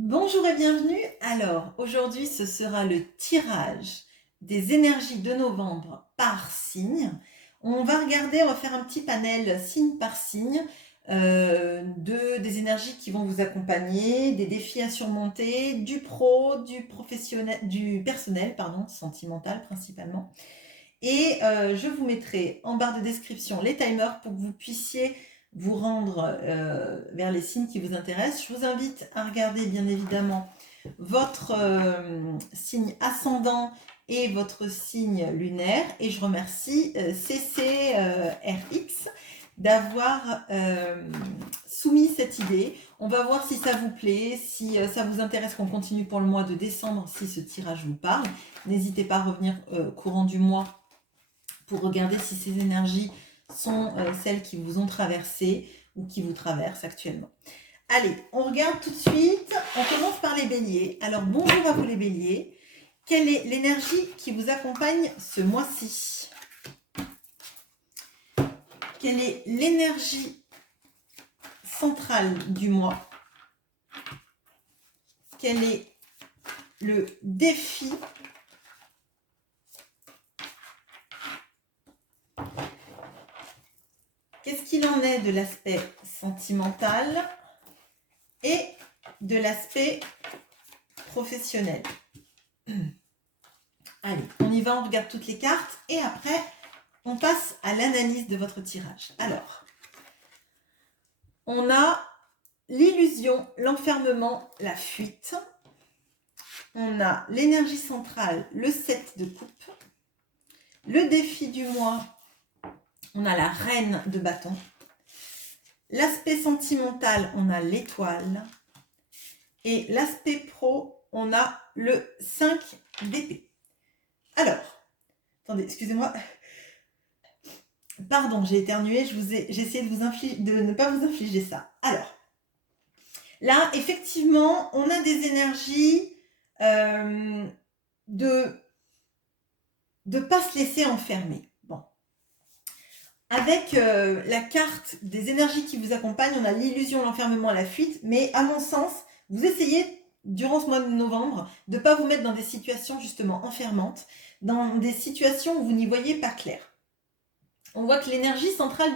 Bonjour et bienvenue. Alors, aujourd'hui, ce sera le tirage des énergies de novembre par signe. On va faire un petit panel signe par signe des énergies qui vont vous accompagner, des défis à surmonter, du pro, du professionnel, du personnel, pardon, sentimental principalement. Et je vous mettrai en barre de description les timers pour que vous puissiez vous rendre vers les signes qui vous intéressent. Je vous invite à regarder bien évidemment votre signe ascendant et votre signe lunaire. Et je remercie CCRX d'avoir soumis cette idée. On va voir si ça vous plaît, si ça vous intéresse qu'on continue pour le mois de décembre, si ce tirage vous parle. N'hésitez pas à revenir courant du mois pour regarder si ces énergies sont celles qui vous ont traversé ou qui vous traversent actuellement. Allez, on regarde tout de suite. On commence par les béliers. Alors, bonjour à vous les béliers. Quelle est l'énergie qui vous accompagne ce mois-ci? Quelle est l'énergie centrale du mois? Quel est le défi Qu'est-ce qu'il en est de l'aspect sentimental et de l'aspect professionnel? Allez, on y va, on regarde toutes les cartes et après, on passe à l'analyse de votre tirage. Alors, on a l'illusion, l'enfermement, la fuite. On a l'énergie centrale, le 7 de coupe. Le défi du mois, on a la reine de bâton. L'aspect sentimental, on a l'étoile. Et l'aspect pro, on a le 5 d'épée. Alors, attendez, excusez-moi. Pardon, j'ai éternué, j'ai essayé de ne pas vous infliger ça. Alors, là, effectivement, on a des énergies de ne pas se laisser enfermer. Bon. Avec la carte des énergies qui vous accompagnent, on a l'illusion, l'enfermement, la fuite, mais à mon sens, vous essayez, durant ce mois de novembre, de ne pas vous mettre dans des situations justement enfermantes, dans des situations où vous n'y voyez pas clair. On voit que l'énergie centrale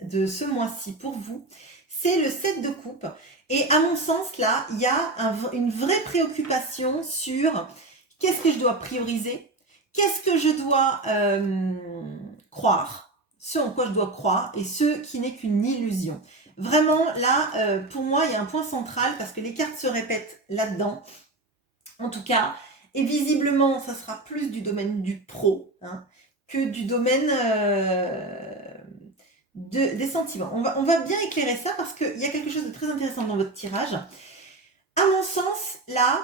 de ce mois-ci pour vous, c'est le 7 de coupe. Et à mon sens, là, il y a une vraie préoccupation sur qu'est-ce que je dois prioriser, qu'est-ce que je dois croire, ce en quoi je dois croire et ce qui n'est qu'une illusion. Vraiment, là, pour moi, il y a un point central parce que les cartes se répètent là-dedans. En tout cas, et visiblement, ça sera plus du domaine du pro que du domaine des sentiments. On va bien éclairer ça parce qu'il y a quelque chose de très intéressant dans votre tirage. À mon sens, là,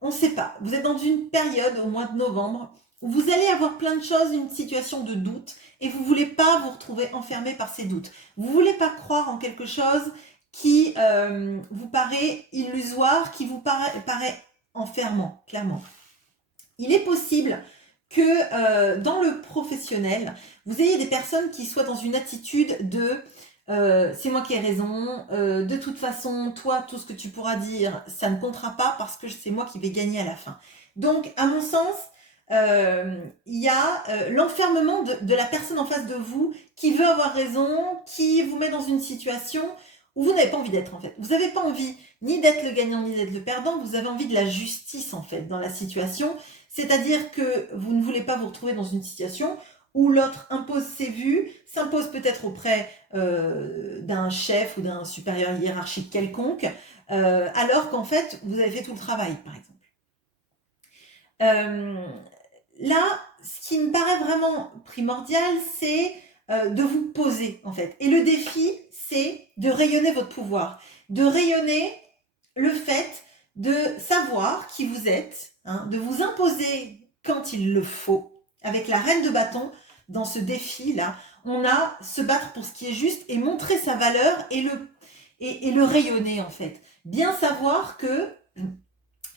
on ne sait pas. Vous êtes dans une période au mois de novembre où vous allez avoir plein de choses, une situation de doute, et vous ne voulez pas vous retrouver enfermé par ces doutes. Vous ne voulez pas croire en quelque chose qui vous paraît illusoire, qui vous paraît enfermant, clairement. Il est possible que dans le professionnel, vous ayez des personnes qui soient dans une attitude de c'est moi qui ai raison, de toute façon, toi, tout ce que tu pourras dire, ça ne comptera pas parce que c'est moi qui vais gagner à la fin. Donc, à mon sens, il y a l'enfermement de la personne en face de vous qui veut avoir raison, qui vous met dans une situation où vous n'avez pas envie d'être en fait. Vous n'avez pas envie ni d'être le gagnant ni d'être le perdant, vous avez envie de la justice en fait dans la situation, c'est-à-dire que vous ne voulez pas vous retrouver dans une situation où l'autre impose ses vues, s'impose peut-être auprès d'un chef ou d'un supérieur hiérarchique quelconque, alors qu'en fait vous avez fait tout le travail par exemple. Là, ce qui me paraît vraiment primordial, c'est de vous poser en fait. Et le défi, c'est de rayonner votre pouvoir, de rayonner le fait de savoir qui vous êtes, de vous imposer quand il le faut. Avec la reine de bâton, dans ce défi-là, on a se battre pour ce qui est juste et montrer sa valeur et le rayonner en fait. Bien savoir que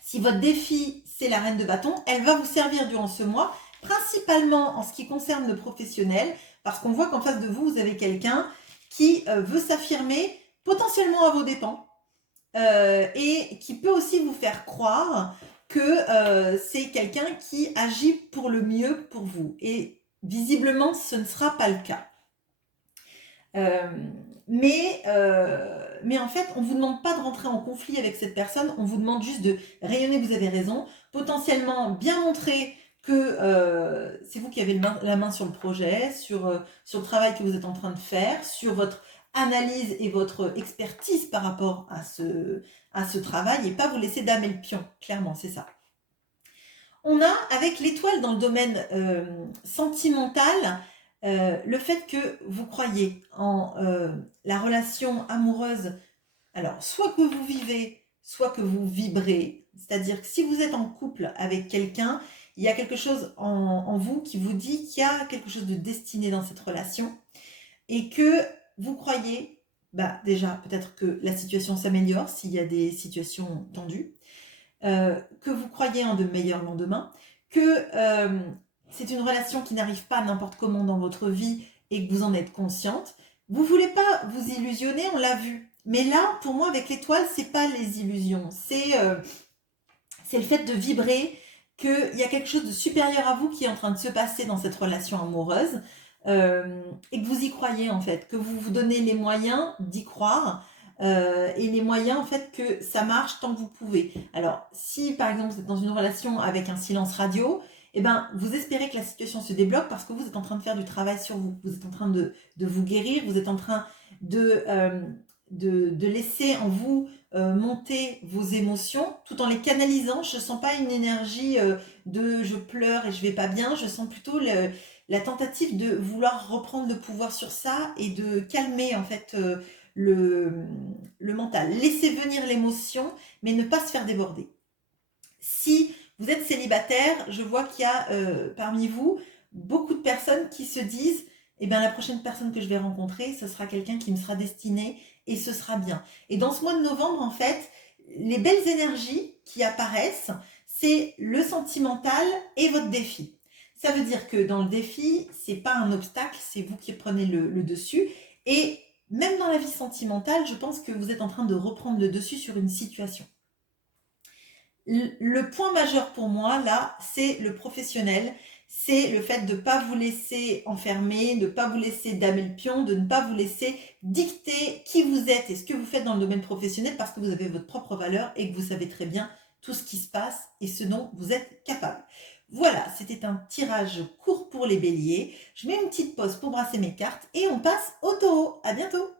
si votre défi, c'est la reine de bâton, elle va vous servir durant ce mois, principalement en ce qui concerne le professionnel, parce qu'on voit qu'en face de vous, vous avez quelqu'un qui veut s'affirmer potentiellement à vos dépens, et qui peut aussi vous faire croire que c'est quelqu'un qui agit pour le mieux pour vous. Et visiblement, ce ne sera pas le cas. Mais en fait, on ne vous demande pas de rentrer en conflit avec cette personne, on vous demande juste de rayonner, vous avez raison, potentiellement bien montrer que c'est vous qui avez la main sur le projet, sur le travail que vous êtes en train de faire, sur votre analyse et votre expertise par rapport à ce travail, et pas vous laisser damer le pion, clairement, c'est ça. On a, avec l'étoile dans le domaine sentimental, le fait que vous croyez en la relation amoureuse, alors soit que vous vivez, soit que vous vibrez, c'est-à-dire que si vous êtes en couple avec quelqu'un, il y a quelque chose en vous qui vous dit qu'il y a quelque chose de destiné dans cette relation, et que vous croyez, déjà peut-être que la situation s'améliore s'il y a des situations tendues, que vous croyez en de meilleurs lendemains, que c'est une relation qui n'arrive pas n'importe comment dans votre vie et que vous en êtes consciente. Vous voulez pas vous illusionner, on l'a vu. Mais là, pour moi, avec l'étoile, c'est pas les illusions. C'est le fait de vibrer, qu'il y a quelque chose de supérieur à vous qui est en train de se passer dans cette relation amoureuse, et que vous y croyez en fait, que vous vous donnez les moyens d'y croire, et les moyens en fait que ça marche tant que vous pouvez. Alors si par exemple vous êtes dans une relation avec un silence radio, eh ben, vous espérez que la situation se débloque parce que vous êtes en train de faire du travail sur vous, vous êtes en train de vous guérir, vous êtes en train de laisser en vous monter vos émotions tout en les canalisant. Je ne sens pas une énergie de je pleure et je vais pas bien, je sens plutôt la tentative de vouloir reprendre le pouvoir sur ça et de calmer en fait le mental. Laisser venir l'émotion, mais ne pas se faire déborder. Si vous êtes célibataire, je vois qu'il y a parmi vous beaucoup de personnes qui se disent eh bien, la prochaine personne que je vais rencontrer, ce sera quelqu'un qui me sera destiné et ce sera bien. Et dans ce mois de novembre, en fait, les belles énergies qui apparaissent, c'est le sentimental et votre défi. Ça veut dire que dans le défi, c'est pas un obstacle, c'est vous qui prenez le dessus. Et même dans la vie sentimentale, je pense que vous êtes en train de reprendre le dessus sur une situation. Le point majeur pour moi, là, c'est le professionnel. C'est le fait de ne pas vous laisser enfermer, de ne pas vous laisser damer le pion, de ne pas vous laisser dicter qui vous êtes et ce que vous faites dans le domaine professionnel parce que vous avez votre propre valeur et que vous savez très bien tout ce qui se passe et ce dont vous êtes capable. Voilà, c'était un tirage court pour les béliers. Je mets une petite pause pour brasser mes cartes et on passe au taureau. À bientôt!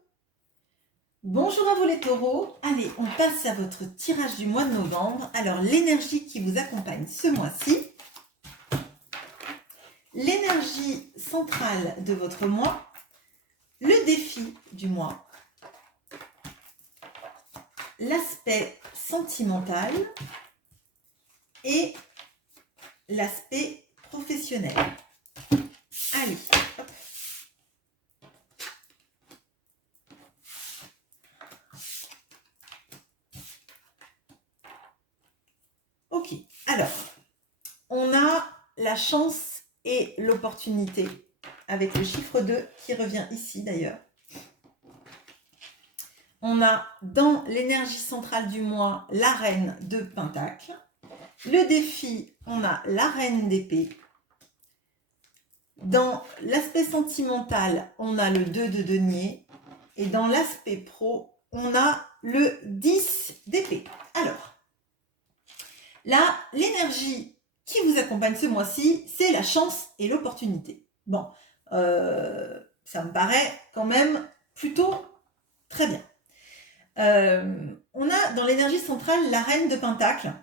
Bonjour à vous les taureaux, allez on passe à votre tirage du mois de novembre. Alors l'énergie qui vous accompagne ce mois-ci, l'énergie centrale de votre mois, le défi du mois, l'aspect sentimental et l'aspect professionnel. Allez, hop. Ok, alors, on a la chance et l'opportunité avec le chiffre 2 qui revient ici d'ailleurs. On a dans l'énergie centrale du mois la reine de Pentacle. Le défi, on a la reine d'épée. Dans l'aspect sentimental, on a le 2 de denier. Et dans l'aspect pro, on a le 10 d'épée. Alors, là, l'énergie qui vous accompagne ce mois-ci, c'est la chance et l'opportunité. Bon, ça me paraît quand même plutôt très bien. On a dans l'énergie centrale la reine de Pentacle.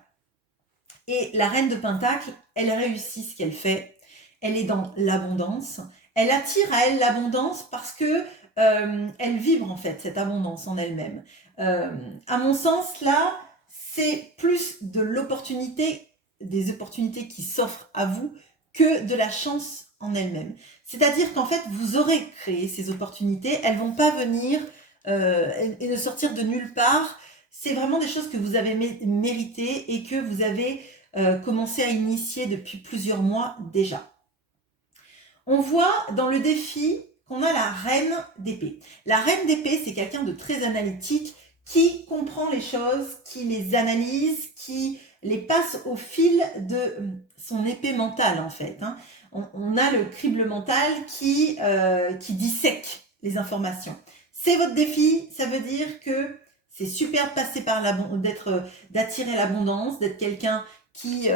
Et la reine de Pentacle, elle réussit ce qu'elle fait. Elle est dans l'abondance. Elle attire à elle l'abondance parce que elle vibre en fait cette abondance en elle-même. À mon sens, là, c'est plus de l'opportunité, des opportunités qui s'offrent à vous que de la chance en elle-même. C'est-à-dire qu'en fait, vous aurez créé ces opportunités. Elles vont pas venir et ne sortir de nulle part. C'est vraiment des choses que vous avez méritées et que vous avez commencé à initier depuis plusieurs mois déjà. On voit dans le défi qu'on a la reine d'épée. La reine d'épée, c'est quelqu'un de très analytique, qui comprend les choses, qui les analyse, qui les passe au fil de son épée mentale, en fait. Hein. On a le crible mental qui dissèque les informations. C'est votre défi, ça veut dire que c'est super de passer par d'attirer l'abondance, d'être quelqu'un qui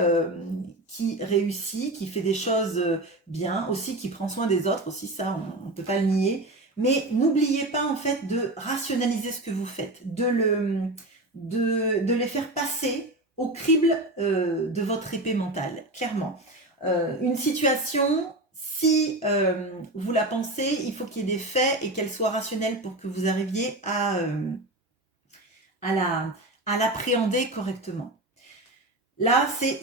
réussit, qui fait des choses bien, aussi qui prend soin des autres, aussi ça, on ne peut pas le nier. Mais n'oubliez pas en fait de rationaliser ce que vous faites, de les faire passer au crible de votre épée mentale, clairement. Une situation, si vous la pensez, il faut qu'il y ait des faits et qu'elle soit rationnelle pour que vous arriviez à l'appréhender correctement. Là, c'est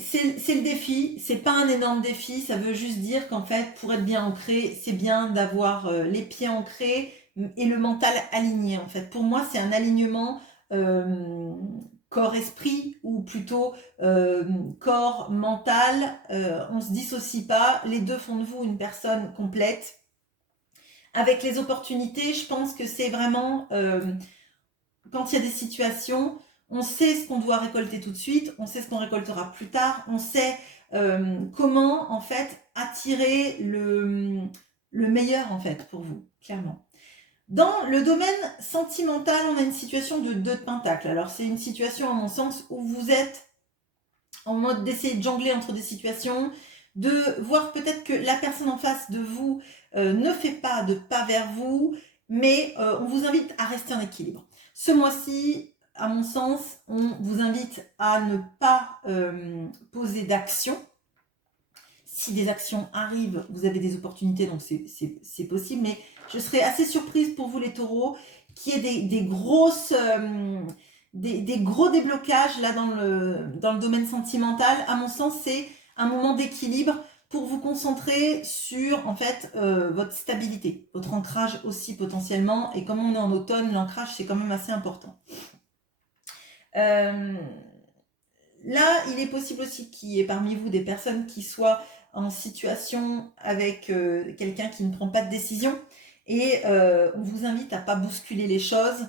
le défi, c'est pas un énorme défi, ça veut juste dire qu'en fait, pour être bien ancré, c'est bien d'avoir les pieds ancrés et le mental aligné, en fait. Pour moi, c'est un alignement corps-esprit, ou plutôt corps-mental, on se dissocie pas, les deux font de vous une personne complète. Avec les opportunités, je pense que c'est vraiment, quand il y a des situations, on sait ce qu'on doit récolter tout de suite, on sait ce qu'on récoltera plus tard, on sait comment en fait attirer le meilleur en fait pour vous, clairement. Dans le domaine sentimental, on a une situation de 2 de pentacle. Alors c'est une situation à mon sens où vous êtes en mode d'essayer de jongler entre des situations, de voir peut-être que la personne en face de vous ne fait pas de pas vers vous, mais on vous invite à rester en équilibre. Ce mois-ci, à mon sens, on vous invite à ne pas poser d'action. Si des actions arrivent, vous avez des opportunités, donc c'est possible, mais je serais assez surprise pour vous les taureaux, qu'il y ait des grosses... des gros déblocages là dans le domaine sentimental. À mon sens, c'est un moment d'équilibre pour vous concentrer sur en fait votre stabilité, votre ancrage aussi potentiellement. Et comme on est en automne, l'ancrage c'est quand même assez important. Là, il est possible aussi qu'il y ait parmi vous des personnes qui soient en situation avec quelqu'un qui ne prend pas de décision, et on vous invite à pas bousculer les choses.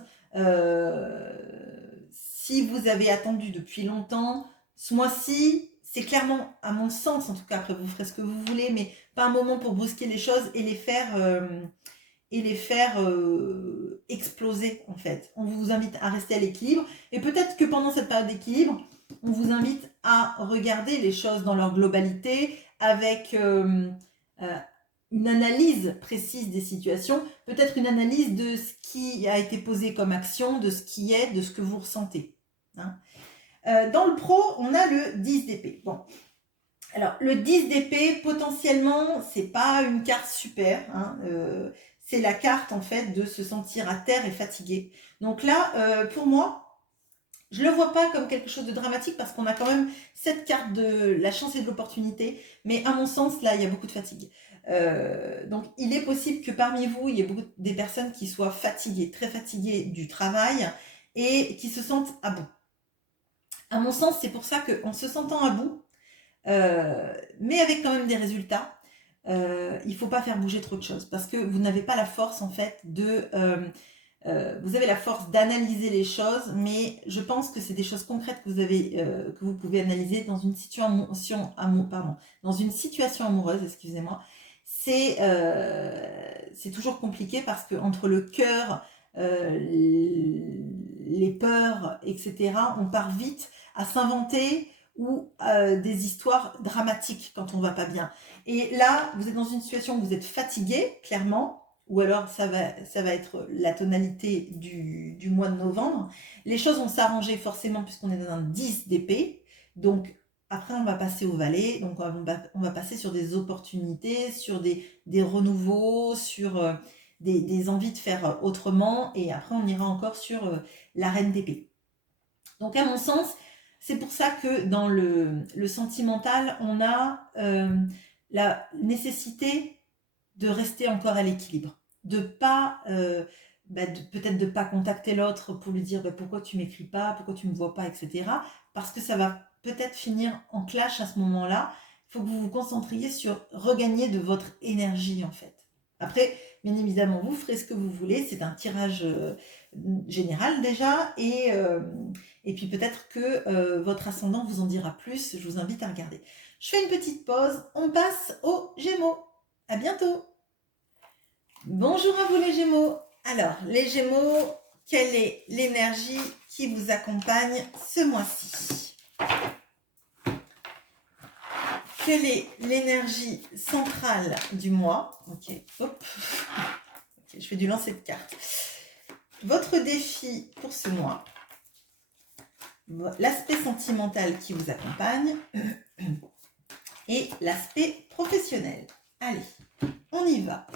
Si vous avez attendu depuis longtemps, ce mois-ci, c'est clairement, à mon sens, en tout cas, après vous ferez ce que vous voulez, mais pas un moment pour brusquer les choses et les faire exploser, en fait. On vous invite à rester à l'équilibre, et peut-être que pendant cette période d'équilibre, on vous invite à regarder les choses dans leur globalité, avec une analyse précise des situations, peut-être une analyse de ce qui a été posé comme action, de ce qui est, de ce que vous ressentez. Hein. Dans le pro, on a le 10 d'épée. Bon. Alors, le 10 d'épée, potentiellement, c'est pas une carte super. Hein, c'est la carte, en fait, de se sentir à terre et fatigué. Donc là, pour moi, je le vois pas comme quelque chose de dramatique, parce qu'on a quand même cette carte de la chance et de l'opportunité. Mais à mon sens, là, il y a beaucoup de fatigue. Donc, il est possible que parmi vous, il y ait des personnes qui soient fatiguées, très fatiguées du travail, et qui se sentent à bout. À mon sens, c'est pour ça qu'en se sentant à bout, mais avec quand même des résultats, il ne faut pas faire bouger trop de choses, parce que vous n'avez pas la force en fait vous avez la force d'analyser les choses, mais je pense que c'est des choses concrètes que que vous pouvez analyser dans une situation amoureuse, excusez-moi. C'est toujours compliqué, parce que entre le cœur, les peurs, etc., on part vite à s'inventer ou des histoires dramatiques quand on va pas bien. Et là, vous êtes dans une situation où vous êtes fatigué, clairement, ou alors ça va être la tonalité du mois de novembre. Les choses vont s'arranger forcément, puisqu'on est dans un 10 d'épée. Donc après, on va passer au valet, donc on va passer sur des opportunités, sur des renouveaux, sur des envies de faire autrement, et après on ira encore sur la reine d'épée. Donc à mon sens, c'est pour ça que dans le sentimental, on a la nécessité de rester encore à l'équilibre, de pas peut-être de pas contacter l'autre pour lui dire pourquoi tu m'écris pas, pourquoi tu me vois pas, etc. Parce que ça va peut-être finir en clash à ce moment-là. Il faut que vous vous concentriez sur regagner de votre énergie, en fait. Après, bien évidemment, vous ferez ce que vous voulez. C'est un tirage général déjà. Et puis peut-être que votre ascendant vous en dira plus. Je vous invite à regarder. Je fais une petite pause. On passe aux Gémeaux. À bientôt. Bonjour à vous les Gémeaux. Alors, les Gémeaux, quelle est l'énergie qui vous accompagne ce mois-ci? Quelle est l'énergie centrale du mois? Ok, hop. Ok, je fais du lancer de cartes. Votre défi pour ce mois, l'aspect sentimental qui vous accompagne et l'aspect professionnel. Allez, on y va.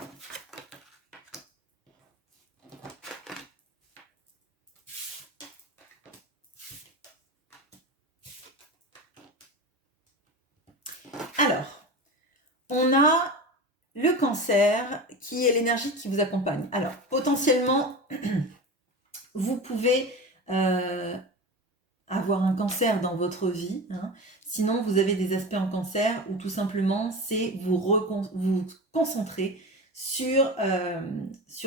Alors, on a le cancer qui est l'énergie qui vous accompagne. Alors, potentiellement, vous pouvez avoir un cancer dans votre vie. Hein. Sinon, vous avez des aspects en cancer où tout simplement, c'est vous concentrer sur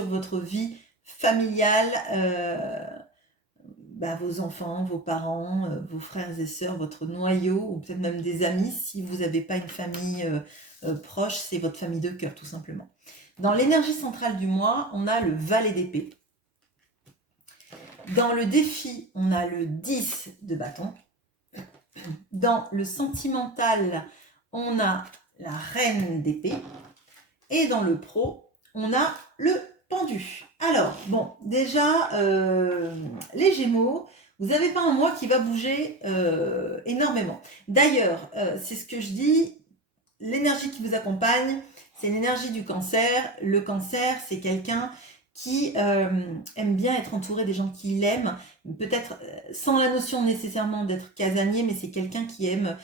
votre vie familiale, vos enfants, vos parents, vos frères et sœurs, votre noyau, ou peut-être même des amis. Si vous n'avez pas une famille proche, c'est votre famille de cœur, tout simplement. Dans l'énergie centrale du mois, on a le valet d'épée. Dans le défi, on a le 10 de bâton. Dans le sentimental, on a la reine d'épée. Et dans le pro, on a le pendu. Alors, bon, déjà, les Gémeaux, vous n'avez pas un mois qui va bouger énormément. D'ailleurs, c'est ce que je dis, l'énergie qui vous accompagne, c'est l'énergie du cancer. Le cancer, c'est quelqu'un qui aime bien être entouré des gens qui l'aiment, peut-être sans la notion nécessairement d'être casanier, mais c'est quelqu'un qui aime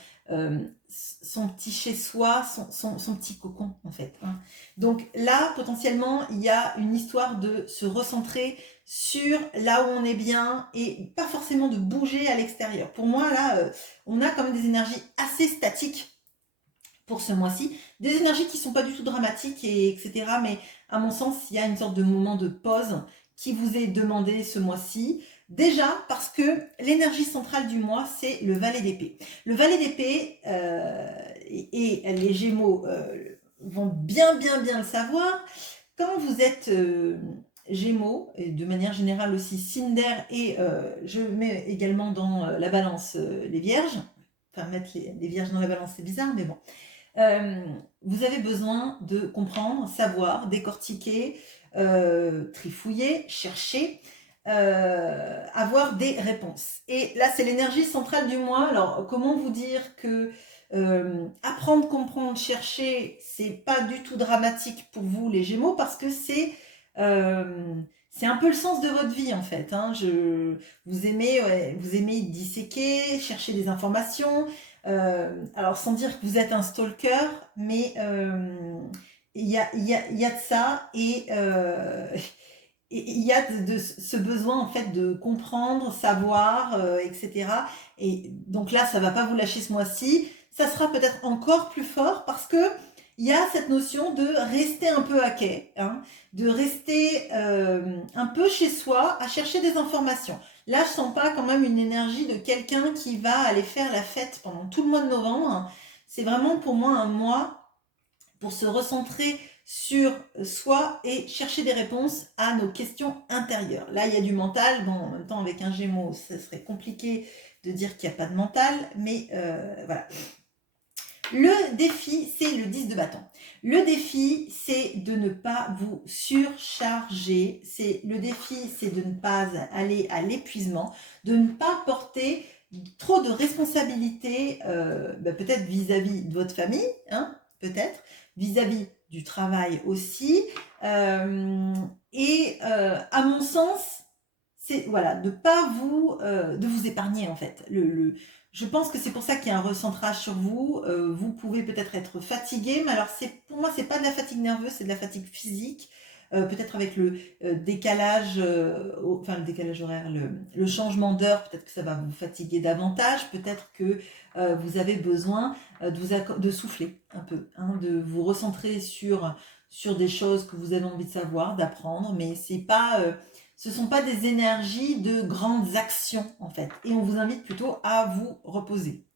son petit chez-soi, son petit cocon en fait. Hein. Donc là, potentiellement, il y a une histoire de se recentrer sur là où on est bien et pas forcément de bouger à l'extérieur. Pour moi, là, on a comme des énergies assez statiques pour ce mois-ci. Des énergies qui ne sont pas du tout dramatiques, etc. Mais à mon sens, il y a une sorte de moment de pause qui vous est demandé ce mois-ci. Déjà parce que l'énergie centrale du mois, c'est le valet d'épée. Le valet d'épée et les Gémeaux vont bien le savoir. Quand vous êtes Gémeaux, et de manière générale aussi signe d'air, et je mets également dans la balance les Vierges. Enfin, mettre les Vierges dans la balance, c'est bizarre, mais bon. Vous avez besoin de comprendre, savoir, décortiquer, trifouiller, chercher, avoir des réponses. Et là, c'est l'énergie centrale du mois. Alors, comment vous dire que apprendre, comprendre, chercher, c'est pas du tout dramatique pour vous, les Gémeaux, parce que c'est un peu le sens de votre vie en fait. Hein. Vous aimez disséquer, chercher des informations. Alors sans dire que vous êtes un stalker, mais il y a de ça et il y a de ce besoin en fait de comprendre, savoir, etc. Et donc là, ça va pas vous lâcher ce mois-ci. Ça sera peut-être encore plus fort parce que il y a cette notion de rester un peu à quai, hein, de rester un peu chez soi à chercher des informations. Là, je sens pas quand même une énergie de quelqu'un qui va aller faire la fête pendant tout le mois de novembre. C'est vraiment pour moi un mois pour se recentrer sur soi et chercher des réponses à nos questions intérieures. Là, il y a du mental. Bon, en même temps, avec un Gémeaux, ça serait compliqué de dire qu'il n'y a pas de mental, mais voilà. Le défi, c'est le 10 de bâton. Le défi, c'est de ne pas vous surcharger. Le défi, c'est de ne pas aller à l'épuisement, de ne pas porter trop de responsabilités, peut-être vis-à-vis de votre famille, hein, peut-être, vis-à-vis du travail aussi. À mon sens, c'est voilà, de vous épargner en fait. Je pense que c'est pour ça qu'il y a un recentrage sur vous. Vous pouvez peut-être être fatigué, mais alors pour moi c'est pas de la fatigue nerveuse, c'est de la fatigue physique. Peut-être avec le décalage, le décalage horaire, le changement d'heure, peut-être que ça va vous fatiguer davantage. Peut-être que vous avez besoin de souffler un peu, hein, de vous recentrer sur sur des choses que vous avez envie de savoir, d'apprendre, mais c'est pas, ce ne sont pas des énergies de grandes actions en fait. Et on vous invite plutôt à vous reposer.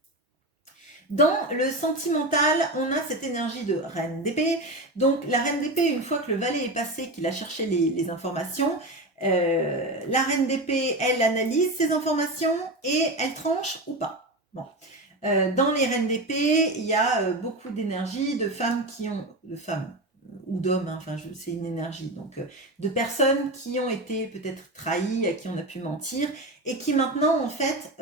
Dans le sentimental, on a cette énergie de reine d'épée. Donc la reine d'épée, une fois que le valet est passé, qu'il a cherché les informations, la reine d'épée, elle analyse ces informations et elle tranche ou pas. Bon. Dans les reines d'épée, il y a beaucoup d'énergie de femmes qui ont... de femmes ou d'hommes, hein, enfin c'est une énergie, donc de personnes qui ont été peut-être trahies, à qui on a pu mentir, et qui maintenant en fait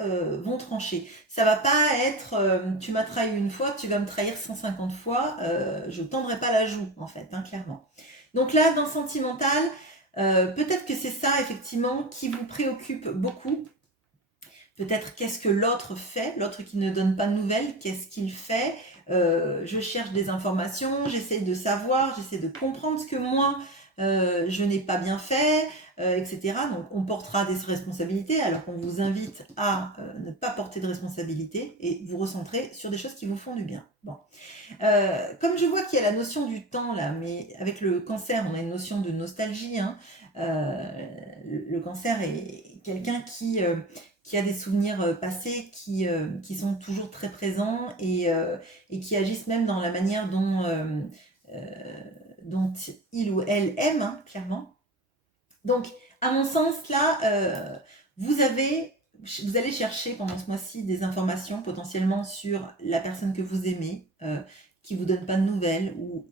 vont trancher. Ça va pas être tu m'as trahi une fois, tu vas me trahir 150 fois, je tendrai pas la joue en fait, hein, clairement. Donc là, dans sentimental, peut-être que c'est ça effectivement qui vous préoccupe beaucoup. Peut-être qu'est-ce que l'autre fait, l'autre qui ne donne pas de nouvelles, qu'est-ce qu'il fait, je cherche des informations, j'essaie de savoir, j'essaie de comprendre ce que moi, je n'ai pas bien fait, etc. Donc on portera des responsabilités alors qu'on vous invite à ne pas porter de responsabilité et vous recentrer sur des choses qui vous font du bien. Bon. Comme je vois qu'il y a la notion du temps là, mais avec le cancer, on a une notion de nostalgie. Hein. Le cancer est quelqu'un qui a des souvenirs passés qui sont toujours très présents et qui agissent même dans la manière dont il ou elle aime, hein, clairement. Donc, à mon sens, là, vous allez chercher pendant ce mois-ci des informations potentiellement sur la personne que vous aimez, qui vous donne pas de nouvelles, ou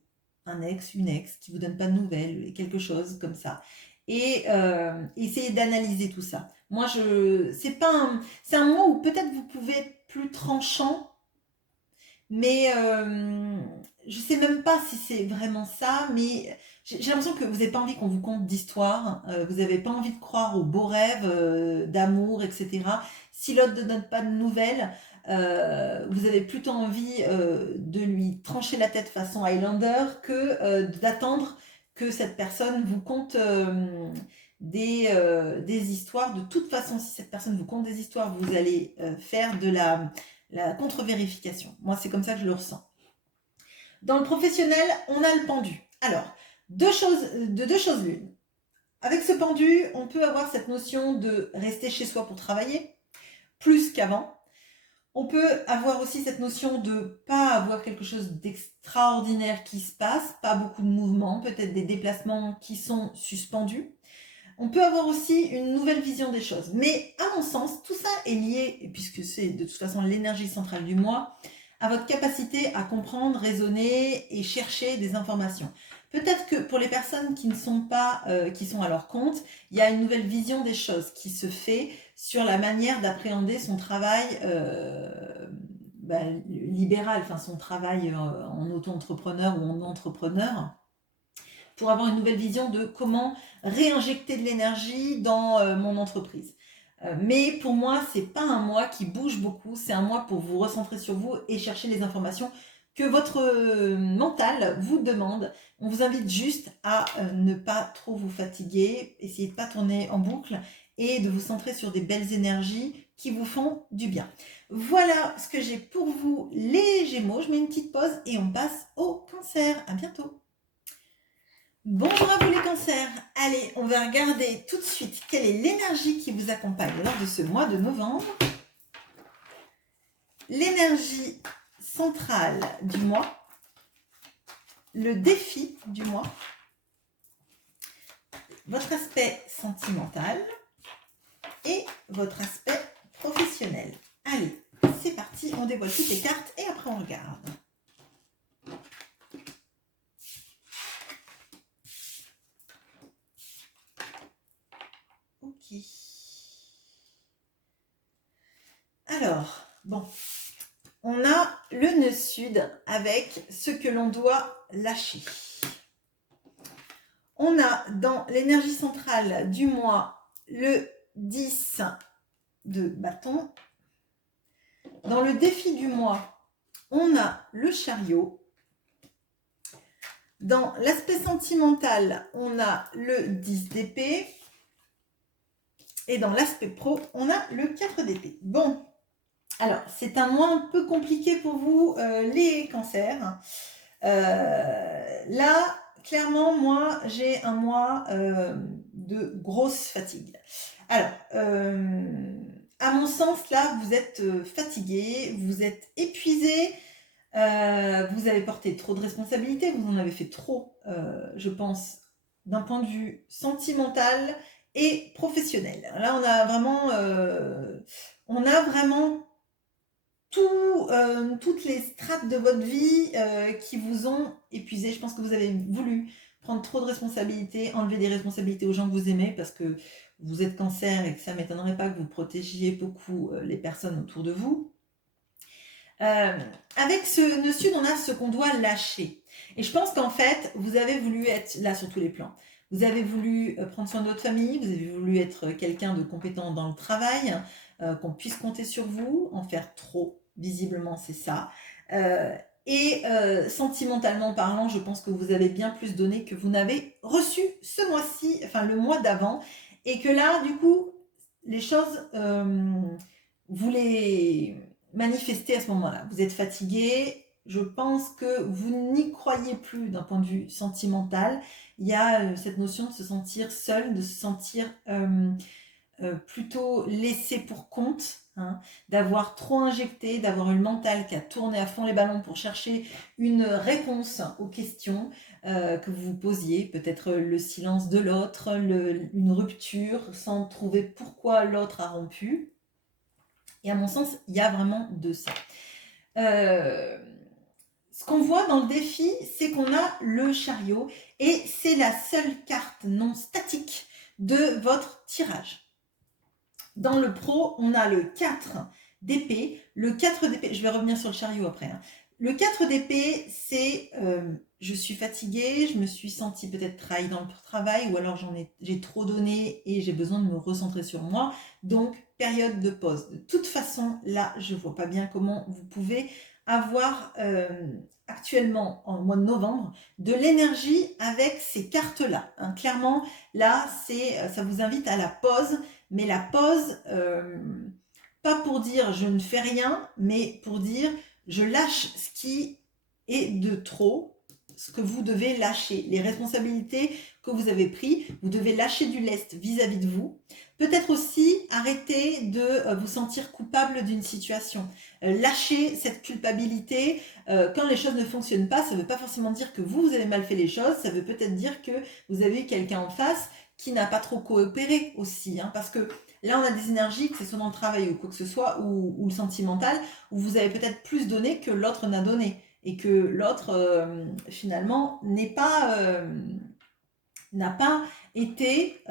un ex, une ex, qui vous donne pas de nouvelles, quelque chose comme ça. Et essayez d'analyser tout ça. Moi, c'est un mois où peut-être vous pouvez être plus tranchant, mais je sais même pas si c'est vraiment ça, mais j'ai l'impression que vous n'avez pas envie qu'on vous conte d'histoires, vous n'avez pas envie de croire aux beaux rêves d'amour, etc. Si l'autre ne donne pas de nouvelles, vous avez plutôt envie de lui trancher la tête façon Highlander que d'attendre que cette personne vous conte des histoires. De toute façon, si cette personne vous conte des histoires, vous allez faire de la contre-vérification. Moi, c'est comme ça que je le ressens. Dans le professionnel, on a le pendu. Alors, deux choses l'une. Avec ce pendu, on peut avoir cette notion de rester chez soi pour travailler, plus qu'avant. On peut avoir aussi cette notion de pas avoir quelque chose d'extraordinaire qui se passe, pas beaucoup de mouvements, peut-être des déplacements qui sont suspendus. On peut avoir aussi une nouvelle vision des choses. Mais à mon sens, tout ça est lié, puisque c'est de toute façon l'énergie centrale du moi, à votre capacité à comprendre, raisonner et chercher des informations. Peut-être que pour les personnes qui ne sont pas, qui sont à leur compte, il y a une nouvelle vision des choses qui se fait sur la manière d'appréhender son travail libéral, enfin son travail en auto-entrepreneur ou en entrepreneur, pour avoir une nouvelle vision de comment réinjecter de l'énergie dans mon entreprise. Mais pour moi, c'est pas un mois qui bouge beaucoup, c'est un mois pour vous recentrer sur vous et chercher les informations que votre mental vous demande. On vous invite juste à ne pas trop vous fatiguer, essayer de pas tourner en boucle et de vous centrer sur des belles énergies qui vous font du bien. Voilà ce que j'ai pour vous les Gémeaux. Je mets une petite pause et on passe au Cancer. À bientôt. Bonjour à vous les cancers. Allez, on va regarder tout de suite quelle est l'énergie qui vous accompagne lors de ce mois de novembre. L'énergie centrale du mois, le défi du mois, votre aspect sentimental et votre aspect professionnel. Allez, c'est parti, on dévoile toutes les cartes et après on regarde. Ok. Alors, bon, on a le nœud sud avec ce que l'on doit lâcher. On a dans l'énergie centrale du mois le 10 de bâton. Dans le défi du mois, on a le chariot. Dans l'aspect sentimental, on a le 10 d'épée. Et dans l'aspect pro, on a le 4 d'épée. Bon, alors c'est un mois un peu compliqué pour vous, les cancers. Là, clairement, moi, j'ai un mois de grosse fatigue. Alors, à mon sens, là, vous êtes fatigué, vous êtes épuisé, vous avez porté trop de responsabilités, vous en avez fait trop, je pense, d'un point de vue sentimental et professionnel. Là, on a vraiment toutes les strates de votre vie qui vous ont épuisé. Je pense que vous avez voulu prendre trop de responsabilités, enlever des responsabilités aux gens que vous aimez parce que vous êtes cancer et que ça ne m'étonnerait pas que vous protégiez beaucoup les personnes autour de vous. Avec ce nœud sud, on a ce qu'on doit lâcher. Et je pense qu'en fait, vous avez voulu être là sur tous les plans. Vous avez voulu prendre soin de votre famille, vous avez voulu être quelqu'un de compétent dans le travail, qu'on puisse compter sur vous, en faire trop, visiblement c'est ça. Sentimentalement parlant, je pense que vous avez bien plus donné que vous n'avez reçu ce mois-ci, enfin le mois d'avant, et que là, du coup, les choses, vous les manifestez à ce moment-là. Vous êtes fatigué, je pense que vous n'y croyez plus d'un point de vue sentimental. Il y a cette notion de se sentir seul, de se sentir plutôt laissé pour compte, hein, d'avoir trop injecté, d'avoir une mentale qui a tourné à fond les ballons pour chercher une réponse aux questions que vous vous posiez, peut-être le silence de l'autre, une rupture sans trouver pourquoi l'autre a rompu. Et à mon sens, il y a vraiment de ça. Ce qu'on voit dans le défi, c'est qu'on a le chariot et c'est la seule carte non statique de votre tirage. Dans le pro, on a le 4 d'épée. Le 4 d'épée, je vais revenir sur le chariot après. Hein. Le 4 d'épée, c'est je suis fatiguée, je me suis sentie peut-être trahie dans le travail ou alors j'ai trop donné et j'ai besoin de me recentrer sur moi. Donc, période de pause. De toute façon, là, je ne vois pas bien comment vous pouvez avoir actuellement, en mois de novembre, de l'énergie avec ces cartes-là. Hein. Clairement, là, ça vous invite à la pause, mais la pause, pas pour dire je ne fais rien, mais pour dire je lâche ce qui est de trop, ce que vous devez lâcher, les responsabilités que vous avez prises, vous devez lâcher du lest vis-à-vis de vous. Peut-être aussi arrêter de vous sentir coupable d'une situation. Lâcher cette culpabilité. Quand les choses ne fonctionnent pas, ça ne veut pas forcément dire que vous avez mal fait les choses, ça veut peut-être dire que vous avez eu quelqu'un en face qui n'a pas trop coopéré aussi. Hein, parce que là, on a des énergies, que ce soit dans le travail ou quoi que ce soit, ou le sentimental, où vous avez peut-être plus donné que l'autre n'a donné. Et que l'autre, finalement, n'a pas été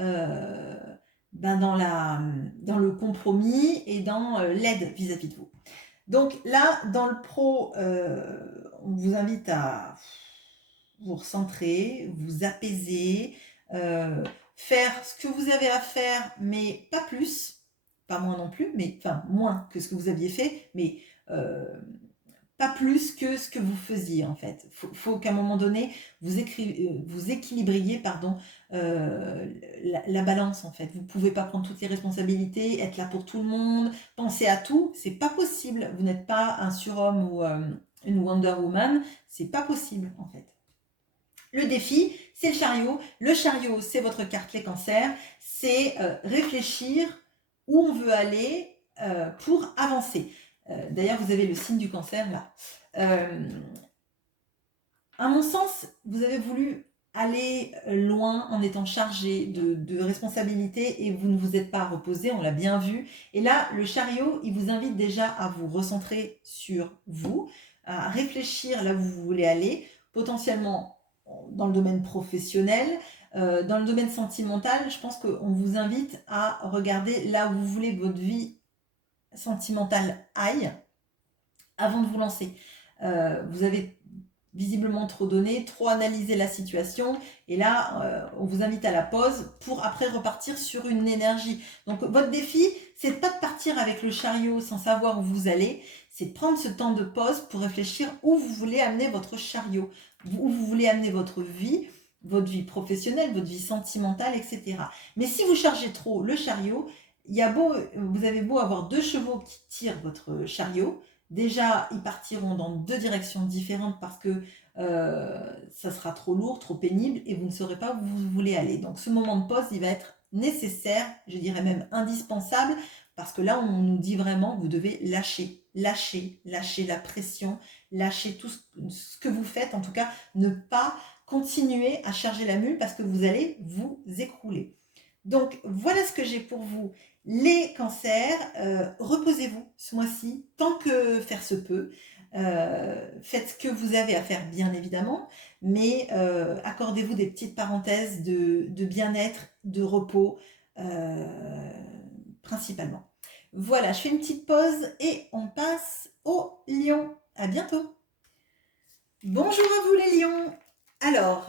dans le compromis et dans l'aide vis-à-vis de vous. Donc là, dans le pro, on vous invite à vous recentrer, vous apaiser, faire ce que vous avez à faire, mais pas plus, pas moins non plus, mais enfin moins que ce que vous aviez fait, mais pas plus que ce que vous faisiez en fait. Faut qu'à un moment donné, vous équilibriez la balance en fait. Vous pouvez pas prendre toutes les responsabilités, être là pour tout le monde, penser à tout, c'est pas possible. Vous n'êtes pas un surhomme ou une Wonder Woman, c'est pas possible en fait. Le défi, c'est le chariot. Le chariot, c'est votre carte les cancers. C'est réfléchir où on veut aller pour avancer. D'ailleurs, vous avez le signe du cancer là. À mon sens, vous avez voulu aller loin en étant chargé de responsabilités et vous ne vous êtes pas reposé, on l'a bien vu. Et là, le chariot, il vous invite déjà à vous recentrer sur vous, à réfléchir là où vous voulez aller, potentiellement dans le domaine professionnel, dans le domaine sentimental. Je pense qu'on vous invite à regarder là où vous voulez que votre vie sentimentale aille avant de vous lancer. Vous avez visiblement trop donné, trop analysé la situation et là on vous invite à la pause pour après repartir sur une énergie. Donc votre défi, c'est pas de partir avec le chariot sans savoir où vous allez, c'est de prendre ce temps de pause pour réfléchir où vous voulez amener votre chariot, où vous voulez amener votre vie professionnelle, votre vie sentimentale, etc. Mais si vous chargez trop le chariot, vous avez beau avoir 2 chevaux qui tirent votre chariot, Déjà, ils partiront dans 2 directions différentes parce que ça sera trop lourd, trop pénible et vous ne saurez pas où vous voulez aller. Donc ce moment de pause, il va être nécessaire, je dirais même indispensable, parce que là, on nous dit vraiment, vous devez lâcher, lâcher, lâcher la pression, lâcher tout ce que vous faites, en tout cas, ne pas continuer à charger la mule parce que vous allez vous écrouler. Donc voilà ce que j'ai pour vous. Les cancers, reposez-vous ce mois-ci, tant que faire se peut. Faites ce que vous avez à faire, bien évidemment, mais accordez-vous des petites parenthèses de bien-être, de repos, principalement. Voilà, je fais une petite pause et on passe aux lions. À bientôt. Bonjour à vous les lions. Alors,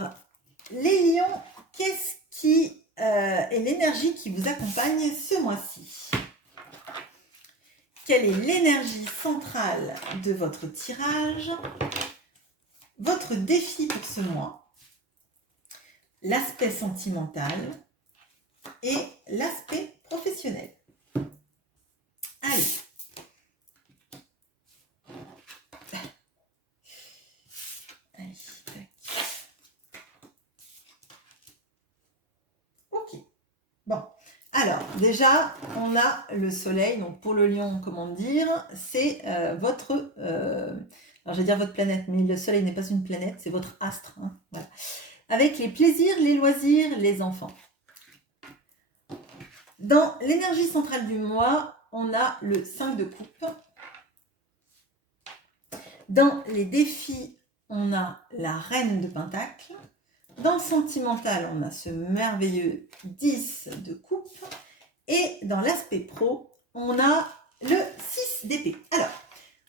les lions, qu'est-ce qui est l'énergie qui vous accompagne ce mois-ci? Quelle est l'énergie centrale de votre tirage? Votre défi pour ce mois? L'aspect sentimental et l'aspect professionnel. Allez. Allez, tac. Ok. Bon. Alors, déjà, on a le soleil. Donc, pour le lion, comment dire, c'est votre... alors, je vais dire votre planète, mais le soleil n'est pas une planète, c'est votre astre. Hein, voilà. Avec les plaisirs, les loisirs, les enfants. Dans l'énergie centrale du mois, on a le 5 de coupe. Dans les défis, on a la reine de pentacle. Dans le sentimental, on a ce merveilleux 10 de coupe. Et dans l'aspect pro, on a le 6 d'épée. Alors,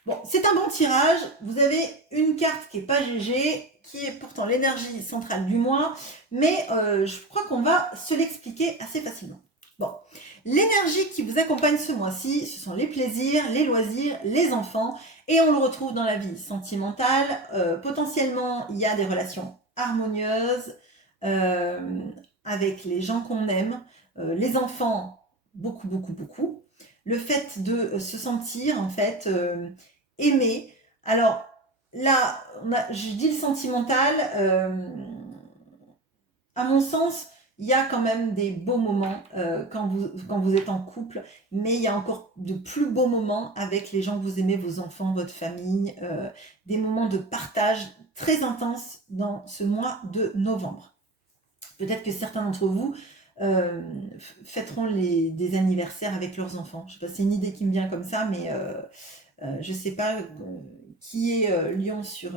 bon, c'est un bon tirage. Vous avez une carte qui n'est pas GG, qui est pourtant l'énergie centrale du mois. Mais je crois qu'on va se l'expliquer assez facilement. Bon, l'énergie qui vous accompagne ce mois-ci, ce sont les plaisirs, les loisirs, les enfants. Et on le retrouve dans la vie sentimentale. Potentiellement, il y a des relations harmonieuses avec les gens qu'on aime. Les enfants, beaucoup, beaucoup, beaucoup. Le fait de se sentir, en fait, aimé. Alors, là, je dis le sentimental. À mon sens, il y a quand même des beaux moments quand vous êtes en couple, mais il y a encore de plus beaux moments avec les gens que vous aimez, vos enfants, votre famille, des moments de partage très intenses dans ce mois de novembre. Peut-être que certains d'entre vous fêteront des anniversaires avec leurs enfants. Je sais pas, c'est une idée qui me vient comme ça, mais je ne sais pas qui est Lion sur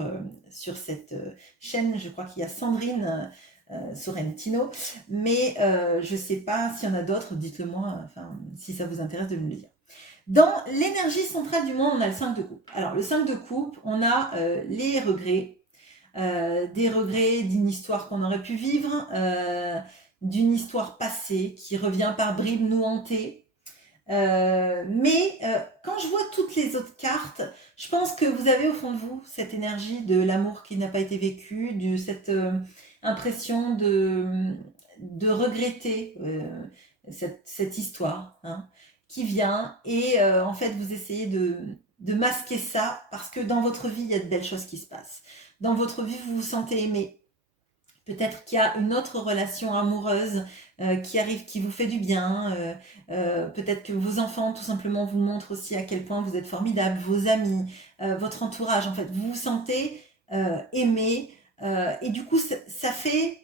cette chaîne. Je crois qu'il y a Sandrine Sorrentino, mais je ne sais pas s'il y en a d'autres, dites-le moi, enfin, si ça vous intéresse de me le dire. Dans l'énergie centrale du mois, on a le 5 de coupe. Alors, le 5 de coupe, on a les regrets, des regrets d'une histoire qu'on aurait pu vivre, d'une histoire passée qui revient par bribes nous hanter. Mais quand je vois toutes les autres cartes, je pense que vous avez au fond de vous cette énergie de l'amour qui n'a pas été vécu, de cette impression de regretter cette histoire hein, qui vient. Et en fait, vous essayez de masquer ça parce que dans votre vie, il y a de belles choses qui se passent. Dans votre vie, vous vous sentez aimé. Peut-être qu'il y a une autre relation amoureuse qui arrive, qui vous fait du bien. Peut-être que vos enfants, tout simplement, vous montrent aussi à quel point vous êtes formidable. Vos amis, votre entourage, en fait, vous vous sentez aimé. Et du coup, ça fait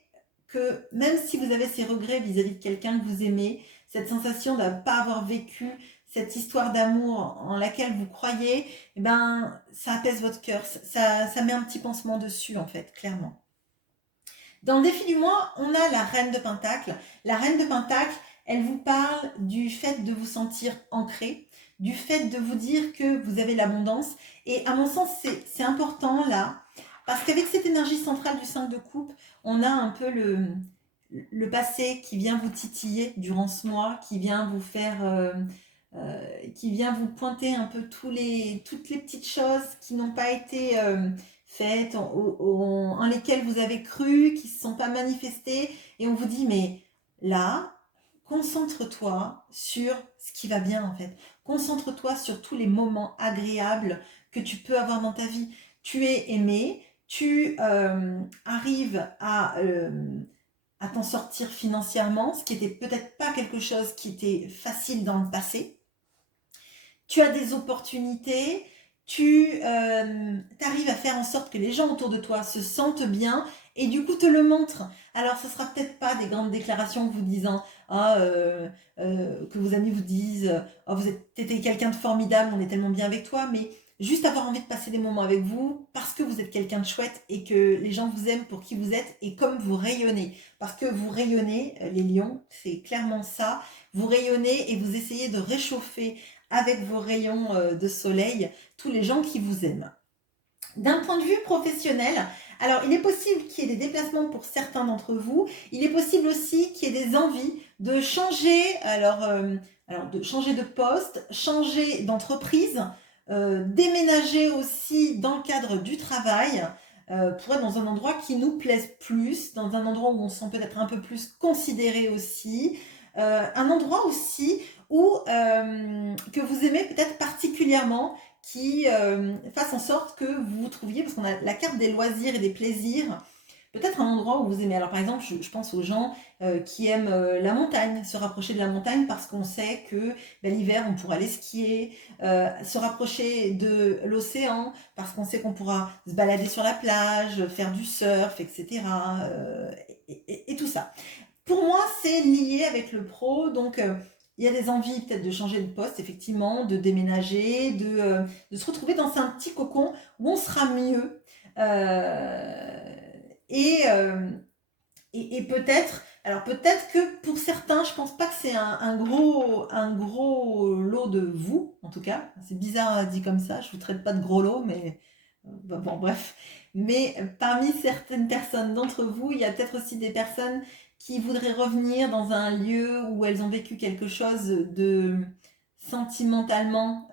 que même si vous avez ces regrets vis-à-vis de quelqu'un que vous aimez, cette sensation de ne pas avoir vécu cette histoire d'amour en laquelle vous croyez, eh ben, ça apaise votre cœur. Ça met un petit pansement dessus, en fait, clairement. Dans le défi du mois, on a la reine de pentacle. La reine de pentacle, elle vous parle du fait de vous sentir ancré, du fait de vous dire que vous avez l'abondance. Et à mon sens, c'est important là, parce qu'avec cette énergie centrale du 5 de coupe, on a un peu le passé qui vient vous titiller durant ce mois, qui vient vous faire... qui vient vous pointer un peu toutes les petites choses qui n'ont pas été faites, en lesquelles vous avez cru, qui ne se sont pas manifestées, et on vous dit, mais là, concentre-toi sur ce qui va bien en fait. Concentre-toi sur tous les moments agréables que tu peux avoir dans ta vie. Tu es aimé, tu arrives à t'en sortir financièrement, ce qui n'était peut-être pas quelque chose qui était facile dans le passé. Tu as des opportunités, tu arrives à faire en sorte que les gens autour de toi se sentent bien et du coup te le montrent. Alors ce sera peut-être pas des grandes déclarations vous disant que vos amis vous disent oh, t'étais quelqu'un de formidable, on est tellement bien avec toi, mais juste avoir envie de passer des moments avec vous parce que vous êtes quelqu'un de chouette et que les gens vous aiment pour qui vous êtes et comme vous rayonnez. Parce que vous rayonnez, les lions, c'est clairement ça. Vous rayonnez et vous essayez de réchauffer avec vos rayons de soleil tous les gens qui vous aiment. D'un point de vue professionnel, alors il est possible qu'il y ait des déplacements pour certains d'entre vous. Il est possible aussi qu'il y ait des envies de changer, de changer de poste, changer d'entreprise, déménager aussi dans le cadre du travail pour être dans un endroit qui nous plaise plus, dans un endroit où on se sent peut-être un peu plus considéré aussi, un endroit aussi où que vous aimez peut-être particulièrement, qui fasse en sorte que vous vous trouviez, parce qu'on a la carte des loisirs et des plaisirs, peut-être un endroit où vous aimez. Alors par exemple, je pense aux gens qui aiment la montagne, se rapprocher de la montagne parce qu'on sait que l'hiver on pourra aller skier, se rapprocher de l'océan parce qu'on sait qu'on pourra se balader sur la plage, faire du surf, etc. Et tout ça. Pour moi, c'est lié avec le pro, donc il y a des envies peut-être de changer de poste, effectivement, de déménager, de se retrouver dans un petit cocon où on sera mieux. Et, euh, et peut-être, alors peut-être que pour certains, je pense pas que c'est un gros lot de vous, en tout cas. C'est bizarre dit comme ça, je vous traite pas de gros lot, mais bon, bref. Mais parmi certaines personnes d'entre vous, il y a peut-être aussi des personnes qui voudraient revenir dans un lieu où elles ont vécu quelque chose de sentimentalement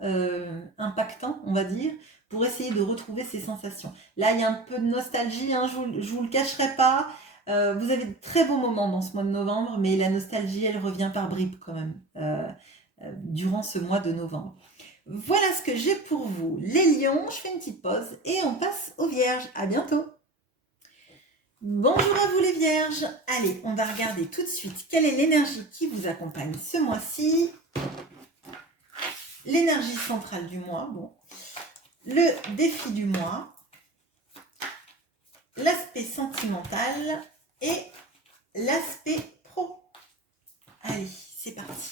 impactant, on va dire, pour essayer de retrouver ces sensations. Là, il y a un peu de nostalgie, hein, je vous le cacherai pas. Vous avez de très beaux moments dans ce mois de novembre, mais la nostalgie, elle revient par bribes quand même, durant ce mois de novembre. Voilà ce que j'ai pour vous, les lions. Je fais une petite pause et on passe aux vierges. À bientôt. Bonjour à vous les vierges. Allez, on va regarder tout de suite quelle est l'énergie qui vous accompagne ce mois-ci. L'énergie centrale du mois, bon. Le défi du mois. L'aspect sentimental et l'aspect pro. Allez, c'est parti.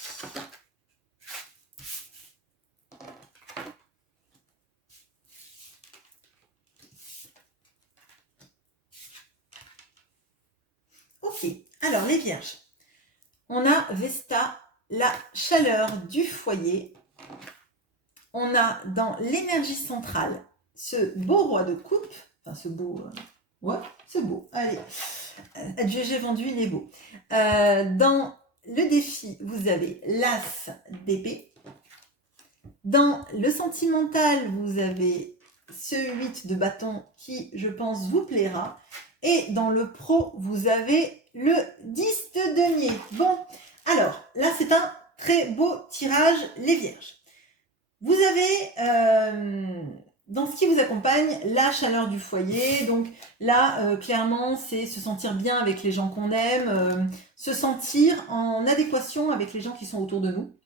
Ok, alors les vierges. On a Vesta, la chaleur du foyer. On a dans l'énergie centrale ce beau roi de coupe. Enfin, ce beau... ouais, c'est beau. Allez, j'ai vendu, il est beau. Dans le défi, vous avez l'as d'épée. Dans le sentimental, vous avez ce 8 de bâton qui, je pense, vous plaira. Et dans le pro, vous avez le 10 de denier. Bon, alors, là, c'est un très beau tirage, les vierges. Vous avez, dans ce qui vous accompagne, la chaleur du foyer. Donc là, clairement, c'est se sentir bien avec les gens qu'on aime, se sentir en adéquation avec les gens qui sont autour de nous,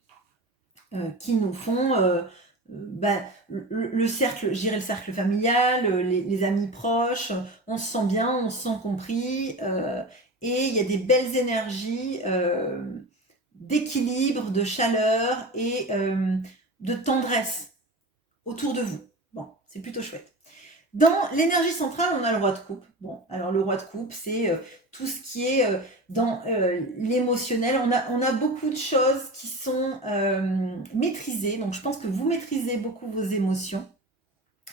qui nous font le cercle, je dirais le cercle familial, les amis proches. On se sent bien, on se sent compris. Et il y a des belles énergies d'équilibre, de chaleur et de tendresse autour de vous. Bon, c'est plutôt chouette. Dans l'énergie centrale, on a le roi de coupe. Bon, alors le roi de coupe, c'est tout ce qui est dans l'émotionnel. On a beaucoup de choses qui sont maîtrisées. Donc, je pense que vous maîtrisez beaucoup vos émotions,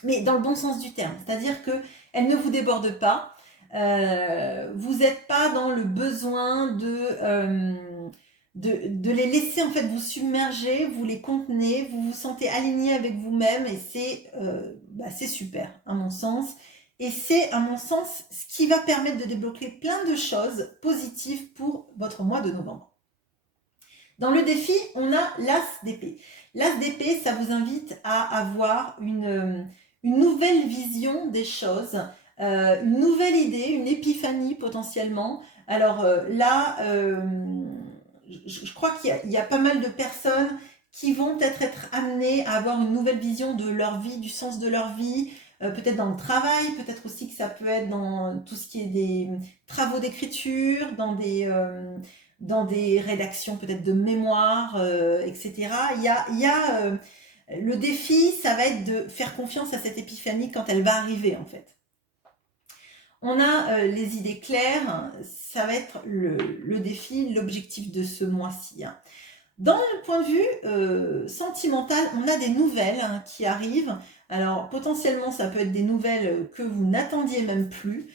mais dans le bon sens du terme. C'est-à-dire qu'elles ne vous débordent pas. Vous n'êtes pas dans le besoin de les laisser en fait vous submerger, vous les contenez, vous vous sentez aligné avec vous-même et c'est super à mon sens. Et c'est à mon sens ce qui va permettre de débloquer plein de choses positives pour votre mois de novembre. Dans le défi, on a l'As d'épée. L'As d'épée, ça vous invite à avoir une nouvelle vision des choses, une nouvelle idée, une épiphanie potentiellement. Alors là, je crois qu'il y a pas mal de personnes qui vont peut-être être amenées à avoir une nouvelle vision de leur vie, du sens de leur vie, peut-être dans le travail, peut-être aussi que ça peut être dans tout ce qui est des travaux d'écriture, dans des rédactions peut-être de mémoire, etc. Il y a le défi, ça va être de faire confiance à cette épiphanie quand elle va arriver en fait. On a les idées claires, ça va être le défi, l'objectif de ce mois-ci. Hein. Dans le point de vue sentimental, on a des nouvelles qui arrivent. Alors potentiellement, ça peut être des nouvelles que vous n'attendiez même plus,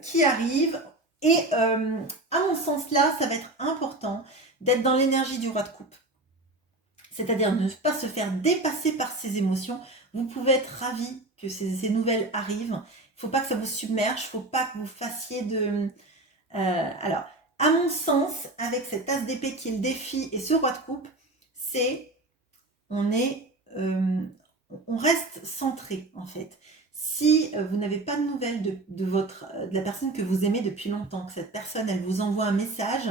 qui arrivent. Et à mon sens là, ça va être important d'être dans l'énergie du roi de coupe. C'est-à-dire ne pas se faire dépasser par ses émotions. Vous pouvez être ravi que ces nouvelles arrivent. Il ne faut pas que ça vous submerge, il ne faut pas que vous fassiez de... alors, à mon sens, avec cet as d'épée qui est le défi et ce roi de coupe, on reste centré en fait. Si vous n'avez pas de nouvelles de la personne que vous aimez depuis longtemps, que cette personne, elle vous envoie un message,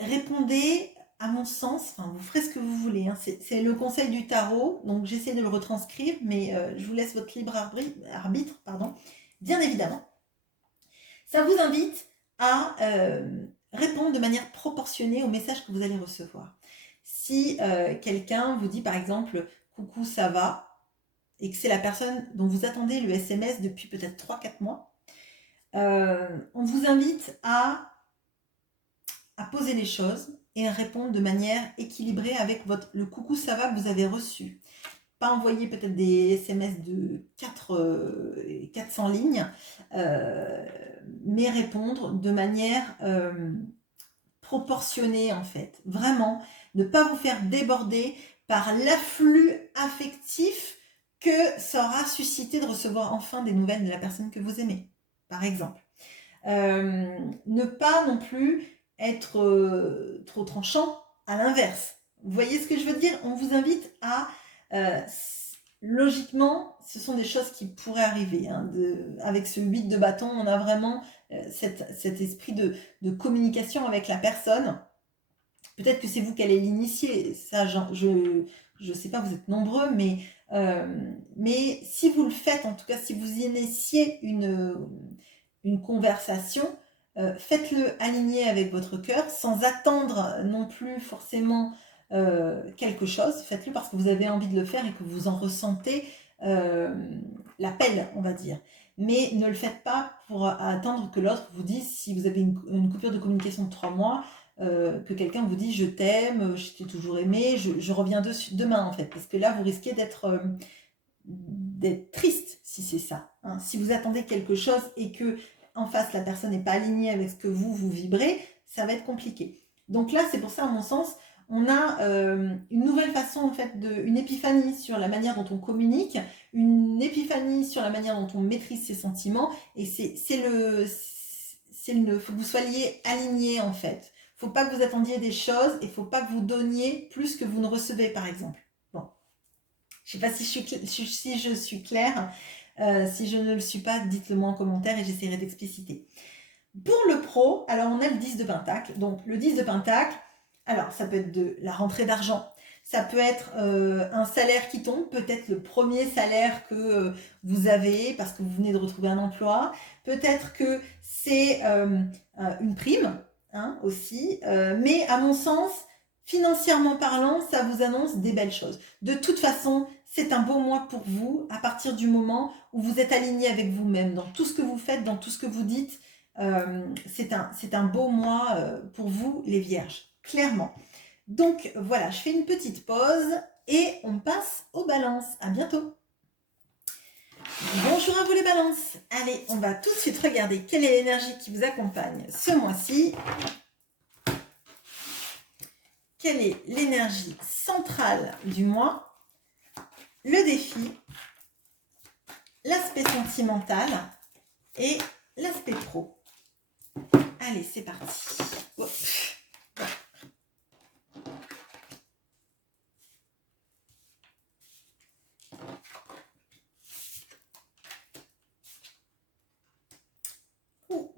répondez, à mon sens, enfin, vous ferez ce que vous voulez. Hein. C'est le conseil du tarot, donc j'essaie de le retranscrire, mais je vous laisse votre libre arbitre, bien évidemment. Ça vous invite à répondre de manière proportionnée au message que vous allez recevoir. Si quelqu'un vous dit par exemple « Coucou, ça va ?» et que c'est la personne dont vous attendez le SMS depuis peut-être 3-4 mois, on vous invite à poser les choses et à répondre de manière équilibrée avec le « Coucou, ça va » que vous avez reçu. Pas envoyer peut-être des SMS de 400 lignes, mais répondre de manière proportionnée en fait. Vraiment, ne pas vous faire déborder par l'afflux affectif que ça aura suscité de recevoir enfin des nouvelles de la personne que vous aimez, par exemple. Ne pas non plus être trop tranchant à l'inverse. Vous voyez ce que je veux dire? On vous invite à... logiquement, ce sont des choses qui pourraient arriver. Hein, avec ce 8 de bâton, on a vraiment cet esprit de communication avec la personne. Peut-être que c'est vous qui allez l'initier. Ça, je sais pas, vous êtes nombreux, mais si vous le faites, en tout cas, si vous initiez une conversation, faites-le aligné avec votre cœur, sans attendre non plus forcément quelque chose. Faites-le parce que vous avez envie de le faire et que vous en ressentez l'appel, on va dire. Mais ne le faites pas pour attendre que l'autre vous dise, si vous avez une coupure de communication de 3 mois, que quelqu'un vous dise « je t'aime, je t'ai toujours aimé, je reviens demain » en fait. Parce que là, vous risquez d'être triste si c'est ça. Hein. Si vous attendez quelque chose et que en face, la personne n'est pas alignée avec ce que vous vibrez, ça va être compliqué. Donc là, c'est pour ça, à mon sens, on a une nouvelle façon, en fait, une épiphanie sur la manière dont on communique, une épiphanie sur la manière dont on maîtrise ses sentiments, et faut que vous soyez alignés, en fait. Faut pas que vous attendiez des choses, et faut pas que vous donniez plus que vous ne recevez, par exemple. Bon. Je sais pas si je suis claire. Si je ne le suis pas, dites-le moi en commentaire et j'essaierai d'expliciter. Pour le pro, alors on a le 10 de Pentacle. Donc le 10 de Pentacle, alors ça peut être de la rentrée d'argent, ça peut être un salaire qui tombe, peut-être le premier salaire que vous avez parce que vous venez de retrouver un emploi, peut-être que c'est une prime hein, aussi, mais à mon sens, financièrement parlant, ça vous annonce des belles choses. De toute façon, c'est un beau mois pour vous à partir du moment où vous êtes aligné avec vous-même dans tout ce que vous faites, dans tout ce que vous dites. C'est un beau mois pour vous, les vierges, clairement. Donc voilà, je fais une petite pause et on passe aux balances. À bientôt. Bonjour à vous les balances. Allez, on va tout de suite regarder quelle est l'énergie qui vous accompagne ce mois-ci. Quelle est l'énergie centrale du mois? Le défi, l'aspect sentimental et l'aspect pro. Allez, c'est parti.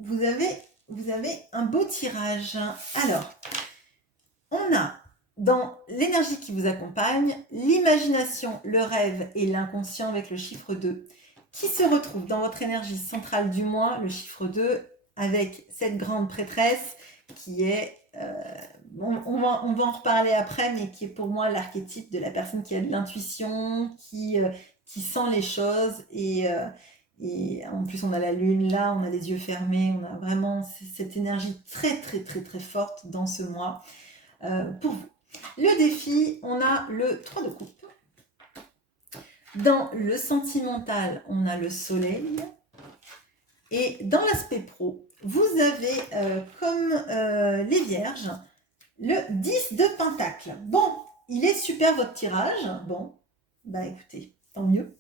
vous avez un beau tirage. Alors, on a dans l'énergie qui vous accompagne, l'imagination, le rêve et l'inconscient avec le chiffre 2 qui se retrouve dans votre énergie centrale du mois, le chiffre 2, avec cette grande prêtresse qui est, on va en reparler après, mais qui est pour moi l'archétype de la personne qui a de l'intuition, qui sent les choses et en plus on a la lune là, on a les yeux fermés, on a vraiment cette énergie très très très très forte dans ce mois pour vous. Le défi, on a le 3 de coupe. Dans le sentimental, on a le soleil. Et dans l'aspect pro, vous avez, comme les vierges, le 10 de pentacle. Bon, il est super votre tirage. Bon, bah écoutez, tant mieux.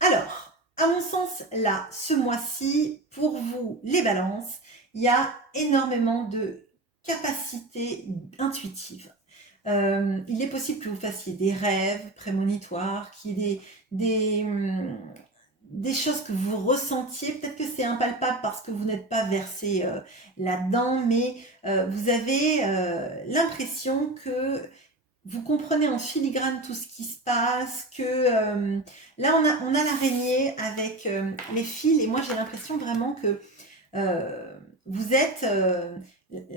Alors, à mon sens, là, ce mois-ci, pour vous, les balances, il y a énormément de capacités intuitives. Il est possible que vous fassiez des rêves prémonitoires, qu'il y ait des choses que vous ressentiez. Peut-être que c'est impalpable parce que vous n'êtes pas versé là-dedans, mais vous avez l'impression que vous comprenez en filigrane tout ce qui se passe, que là on a l'araignée avec les fils, et moi j'ai l'impression vraiment que vous êtes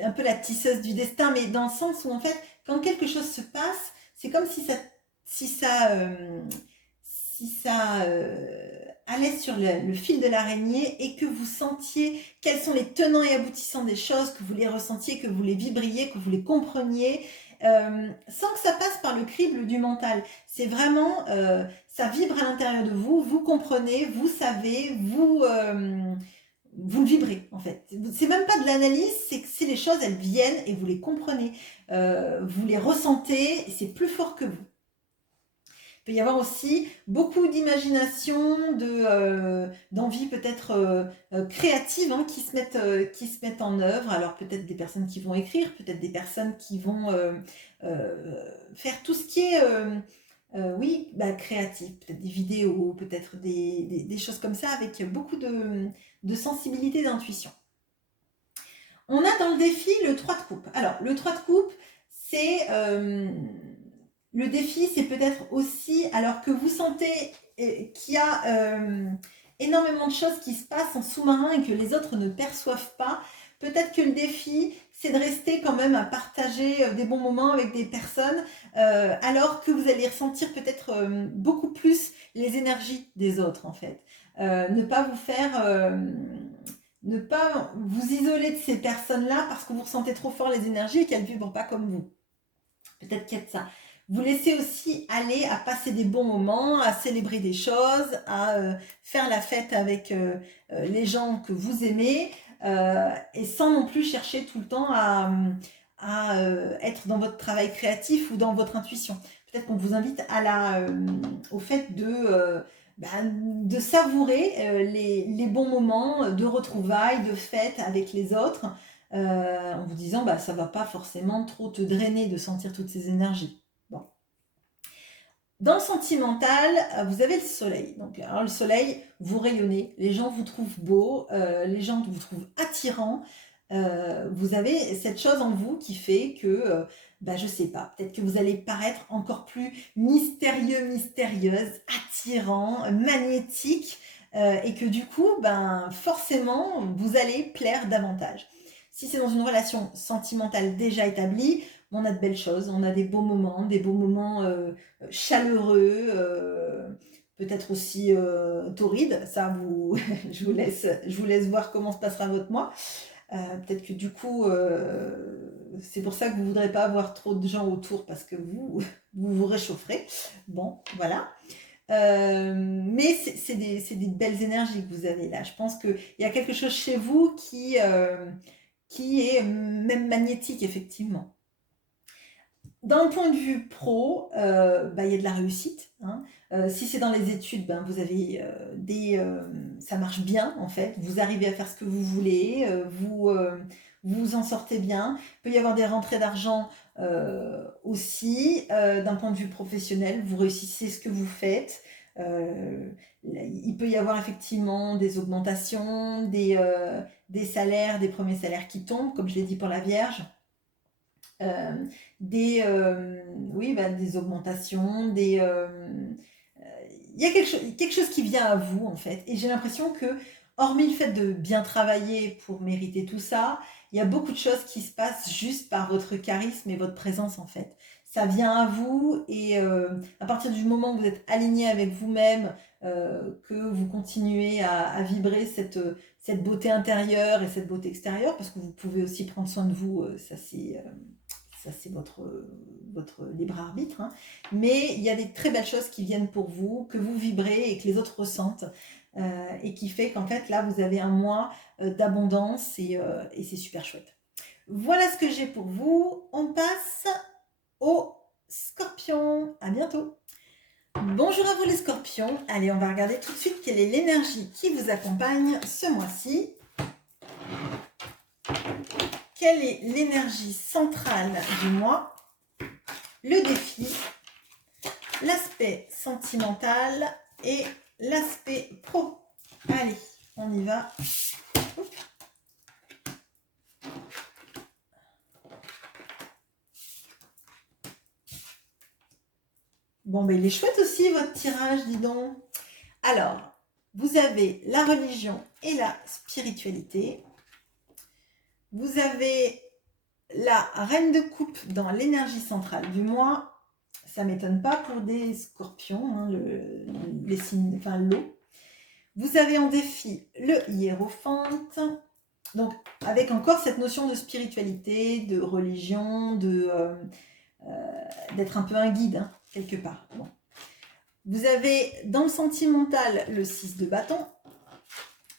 un peu la tisseuse du destin, mais dans le sens où en fait, quand quelque chose se passe, c'est comme si ça allait sur le fil de l'araignée et que vous sentiez quels sont les tenants et aboutissants des choses, que vous les ressentiez, que vous les vibriez, que vous les compreniez, sans que ça passe par le crible du mental. C'est vraiment, ça vibre à l'intérieur de vous, vous comprenez, vous savez, vous le vibrez en fait. C'est même pas de l'analyse, c'est que si les choses elles viennent et vous les comprenez, vous les ressentez, et c'est plus fort que vous. Il peut y avoir aussi beaucoup d'imagination, d'envie peut-être créative hein, qui se mettent en œuvre. Alors peut-être des personnes qui vont écrire, peut-être des personnes qui vont faire tout ce qui est créatif, peut-être des vidéos, peut-être des choses comme ça avec beaucoup de sensibilité, d'intuition. On a dans le défi le 3 de coupe. Alors le 3 de coupe, c'est... le défi, c'est peut-être aussi, alors que vous sentez qu'il y a énormément de choses qui se passent en sous-marin et que les autres ne perçoivent pas, peut-être que le défi, c'est de rester quand même à partager des bons moments avec des personnes, alors que vous allez ressentir peut-être beaucoup plus les énergies des autres, en fait. Ne pas vous faire... ne pas vous isoler de ces personnes-là parce que vous ressentez trop fort les énergies et qu'elles ne vibrent pas comme vous. Peut-être qu'il y a de ça. Vous laissez aussi aller à passer des bons moments, à célébrer des choses, à faire la fête avec les gens que vous aimez et sans non plus chercher tout le temps à être dans votre travail créatif ou dans votre intuition. Peut-être qu'on vous invite au fait de savourer les bons moments de retrouvailles, de fêtes avec les autres en vous disant ça va pas forcément trop te drainer de sentir toutes ces énergies. Bon. Dans le sentimental, vous avez le soleil. Donc, alors le soleil, vous rayonnez, les gens vous trouvent beau, les gens vous trouvent attirant. Vous avez cette chose en vous qui fait que, je sais pas, peut-être que vous allez paraître encore plus mystérieux, mystérieuse, attirant, magnétique, et que du coup, forcément, vous allez plaire davantage. Si c'est dans une relation sentimentale déjà établie, on a de belles choses, on a des beaux moments chaleureux, peut-être aussi torrides. Ça, je vous laisse voir comment se passera votre mois. Peut-être que du coup, c'est pour ça que vous ne voudrez pas avoir trop de gens autour parce que vous réchaufferez. Bon, voilà. Mais c'est des belles énergies que vous avez là. Je pense qu'il y a quelque chose chez vous qui est même magnétique, effectivement. D'un point de vue pro, il y a de la réussite. Hein. Si c'est dans les études, vous avez ça marche bien en fait. Vous arrivez à faire ce que vous voulez, vous en sortez bien. Il peut y avoir des rentrées d'argent aussi. D'un point de vue professionnel, vous réussissez ce que vous faites. Il peut y avoir effectivement des augmentations, des des salaires, des premiers salaires qui tombent, comme je l'ai dit pour la Vierge. Oui, des augmentations, il y a quelque chose qui vient à vous en fait. Et j'ai l'impression que, hormis le fait de bien travailler pour mériter tout ça, il y a beaucoup de choses qui se passent juste par votre charisme et votre présence en fait. Ça vient à vous et à partir du moment où vous êtes aligné avec vous-même, que vous continuez à vibrer cette beauté intérieure et cette beauté extérieure, parce que vous pouvez aussi prendre soin de vous, ça c'est votre libre arbitre, hein. Mais il y a des très belles choses qui viennent pour vous, que vous vibrez et que les autres ressentent, et qui fait qu'en fait là vous avez un mois d'abondance et c'est super chouette. Voilà ce que j'ai pour vous. On passe aux scorpions. À bientôt. Bonjour à vous les scorpions. Allez, on va regarder tout de suite quelle est l'énergie qui vous accompagne ce mois-ci. Quelle est l'énergie centrale du mois? Le défi, l'aspect sentimental et l'aspect pro. Allez, on y va. Bon, il est chouette aussi votre tirage, dis donc. Alors, vous avez la religion et la spiritualité. Vous avez la reine de coupe dans l'énergie centrale du mois. Ça ne m'étonne pas pour des scorpions, hein, les signes, enfin l'eau. Vous avez en défi le hiérophante. Donc, avec encore cette notion de spiritualité, de religion, d'être un peu un guide, hein, quelque part. Bon. Vous avez dans le sentimental le 6 de bâton.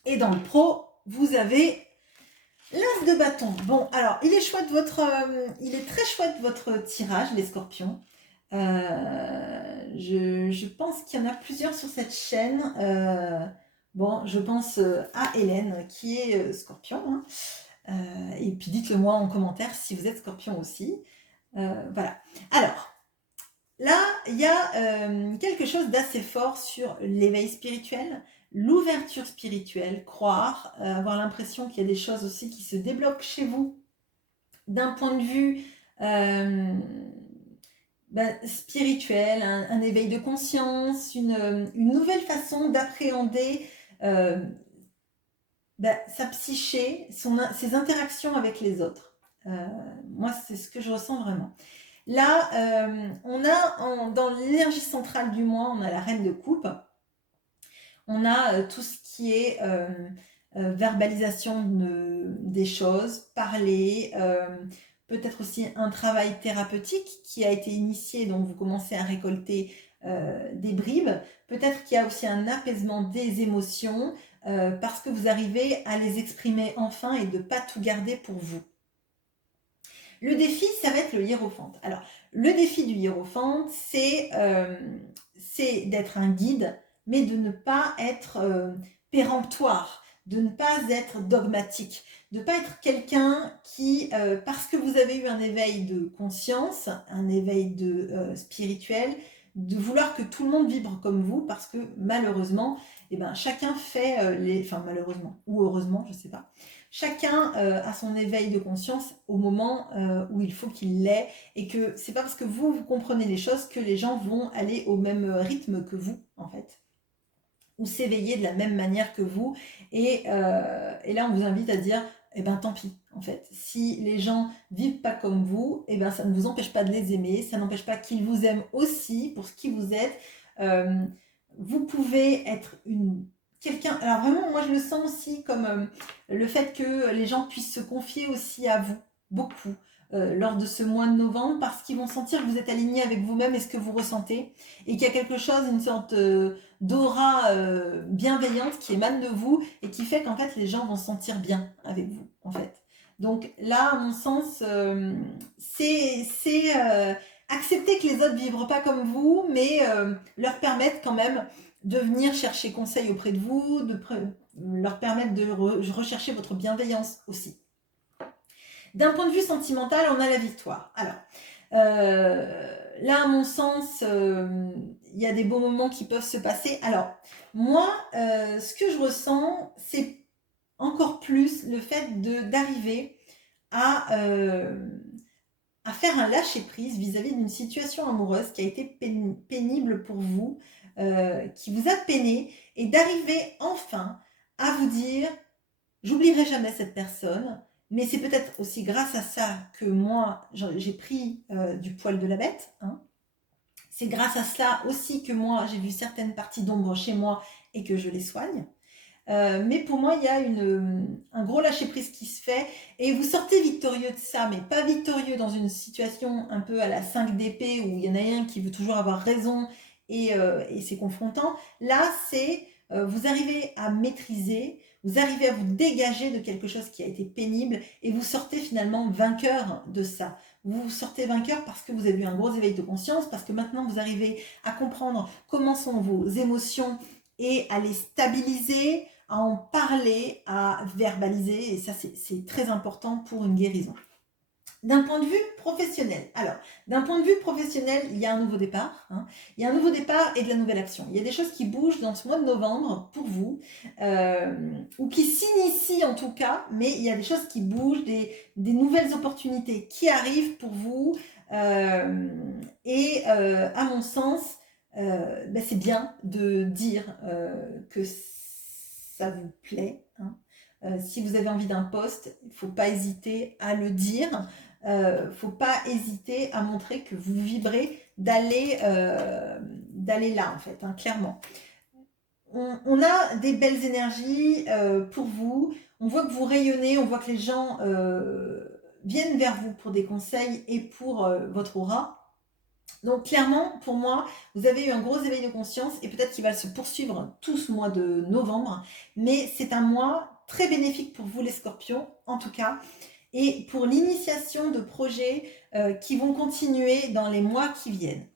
Et dans le pro, vous avez l'as de bâton. Bon, alors, il est très chouette votre tirage, les scorpions. Je pense qu'il y en a plusieurs sur cette chaîne. Bon, je pense à Hélène, qui est scorpion. Hein. Et puis, dites-le moi en commentaire si vous êtes scorpion aussi. Voilà. Alors, là, il y a quelque chose d'assez fort sur l'éveil spirituel, l'ouverture spirituelle, croire, avoir l'impression qu'il y a des choses aussi qui se débloquent chez vous d'un point de vue spirituel, un éveil de conscience, une nouvelle façon d'appréhender sa psyché, ses interactions avec les autres. Moi, c'est ce que je ressens vraiment. Là, on a dans l'énergie centrale du mois, on a la reine de coupe. On a tout ce qui est verbalisation des choses, parler, peut-être aussi un travail thérapeutique qui a été initié, donc vous commencez à récolter des bribes. Peut-être qu'il y a aussi un apaisement des émotions parce que vous arrivez à les exprimer enfin et de ne pas tout garder pour vous. Le défi, ça va être le hiérophante. Alors, le défi du hiérophante, c'est d'être un guide, mais de ne pas être péremptoire, de ne pas être dogmatique, de ne pas être quelqu'un qui, parce que vous avez eu un éveil de conscience, un éveil spirituel, de vouloir que tout le monde vibre comme vous, parce que malheureusement, chacun fait malheureusement, ou heureusement, je ne sais pas, chacun a son éveil de conscience au moment où il faut qu'il l'ait, et que c'est pas parce que vous comprenez les choses que les gens vont aller au même rythme que vous, en fait, ou s'éveiller de la même manière que vous. Et là, on vous invite à dire, tant pis, en fait. Si les gens vivent pas comme vous, ça ne vous empêche pas de les aimer, ça n'empêche pas qu'ils vous aiment aussi pour ce qui vous êtes. Vous pouvez être quelqu'un, alors vraiment, moi je le sens aussi comme le fait que les gens puissent se confier aussi à vous, beaucoup, lors de ce mois de novembre, parce qu'ils vont sentir que vous êtes aligné avec vous-même et ce que vous ressentez, et qu'il y a quelque chose, une sorte d'aura bienveillante qui émane de vous, et qui fait qu'en fait les gens vont se sentir bien avec vous, en fait. Donc là, à mon sens, c'est accepter que les autres ne vibrent pas comme vous, mais leur permettre quand même de venir chercher conseil auprès de vous, leur permettre de rechercher votre bienveillance aussi. D'un point de vue sentimental, on a la victoire. Alors, là, à mon sens, il y a des beaux moments qui peuvent se passer. Alors, moi, ce que je ressens, c'est encore plus le fait d'arriver à faire un lâcher-prise vis-à-vis d'une situation amoureuse qui a été pénible pour vous, qui vous a peiné, et d'arriver enfin à vous dire j'oublierai jamais cette personne, mais c'est peut-être aussi grâce à ça que moi j'ai pris du poil de la bête, hein. C'est grâce à cela aussi que moi j'ai vu certaines parties d'ombre chez moi et que je les soigne. Mais pour moi, il y a un gros lâcher-prise qui se fait et vous sortez victorieux de ça, mais pas victorieux dans une situation un peu à la 5 d'épée où il y en a un qui veut toujours avoir raison et c'est confrontant. Là, c'est vous arrivez à maîtriser, vous arrivez à vous dégager de quelque chose qui a été pénible et vous sortez finalement vainqueur de ça. Vous sortez vainqueur parce que vous avez eu un gros éveil de conscience, parce que maintenant vous arrivez à comprendre comment sont vos émotions et à les stabiliser, à en parler, à verbaliser, et ça c'est très important pour une guérison. D'un point de vue professionnel, alors, d'un point de vue professionnel, il y a un nouveau départ, hein. Il y a un nouveau départ et de la nouvelle action. Il y a des choses qui bougent dans ce mois de novembre pour vous, ou qui s'initient en tout cas, mais il y a des choses qui bougent, des nouvelles opportunités qui arrivent pour vous, et à mon sens, c'est bien de dire que ça vous plaît, hein. Si vous avez envie d'un poste, il ne faut pas hésiter à le dire. Faut pas hésiter à montrer que vous vibrez d'aller là en fait, hein, clairement. On a des belles énergies pour vous. On voit que vous rayonnez, on voit que les gens viennent vers vous pour des conseils et pour votre aura. Donc clairement, pour moi, vous avez eu un gros éveil de conscience et peut-être qu'il va se poursuivre tout ce mois de novembre, mais c'est un mois très bénéfique pour vous les scorpions, en tout cas, et pour l'initiation de projets qui vont continuer dans les mois qui viennent.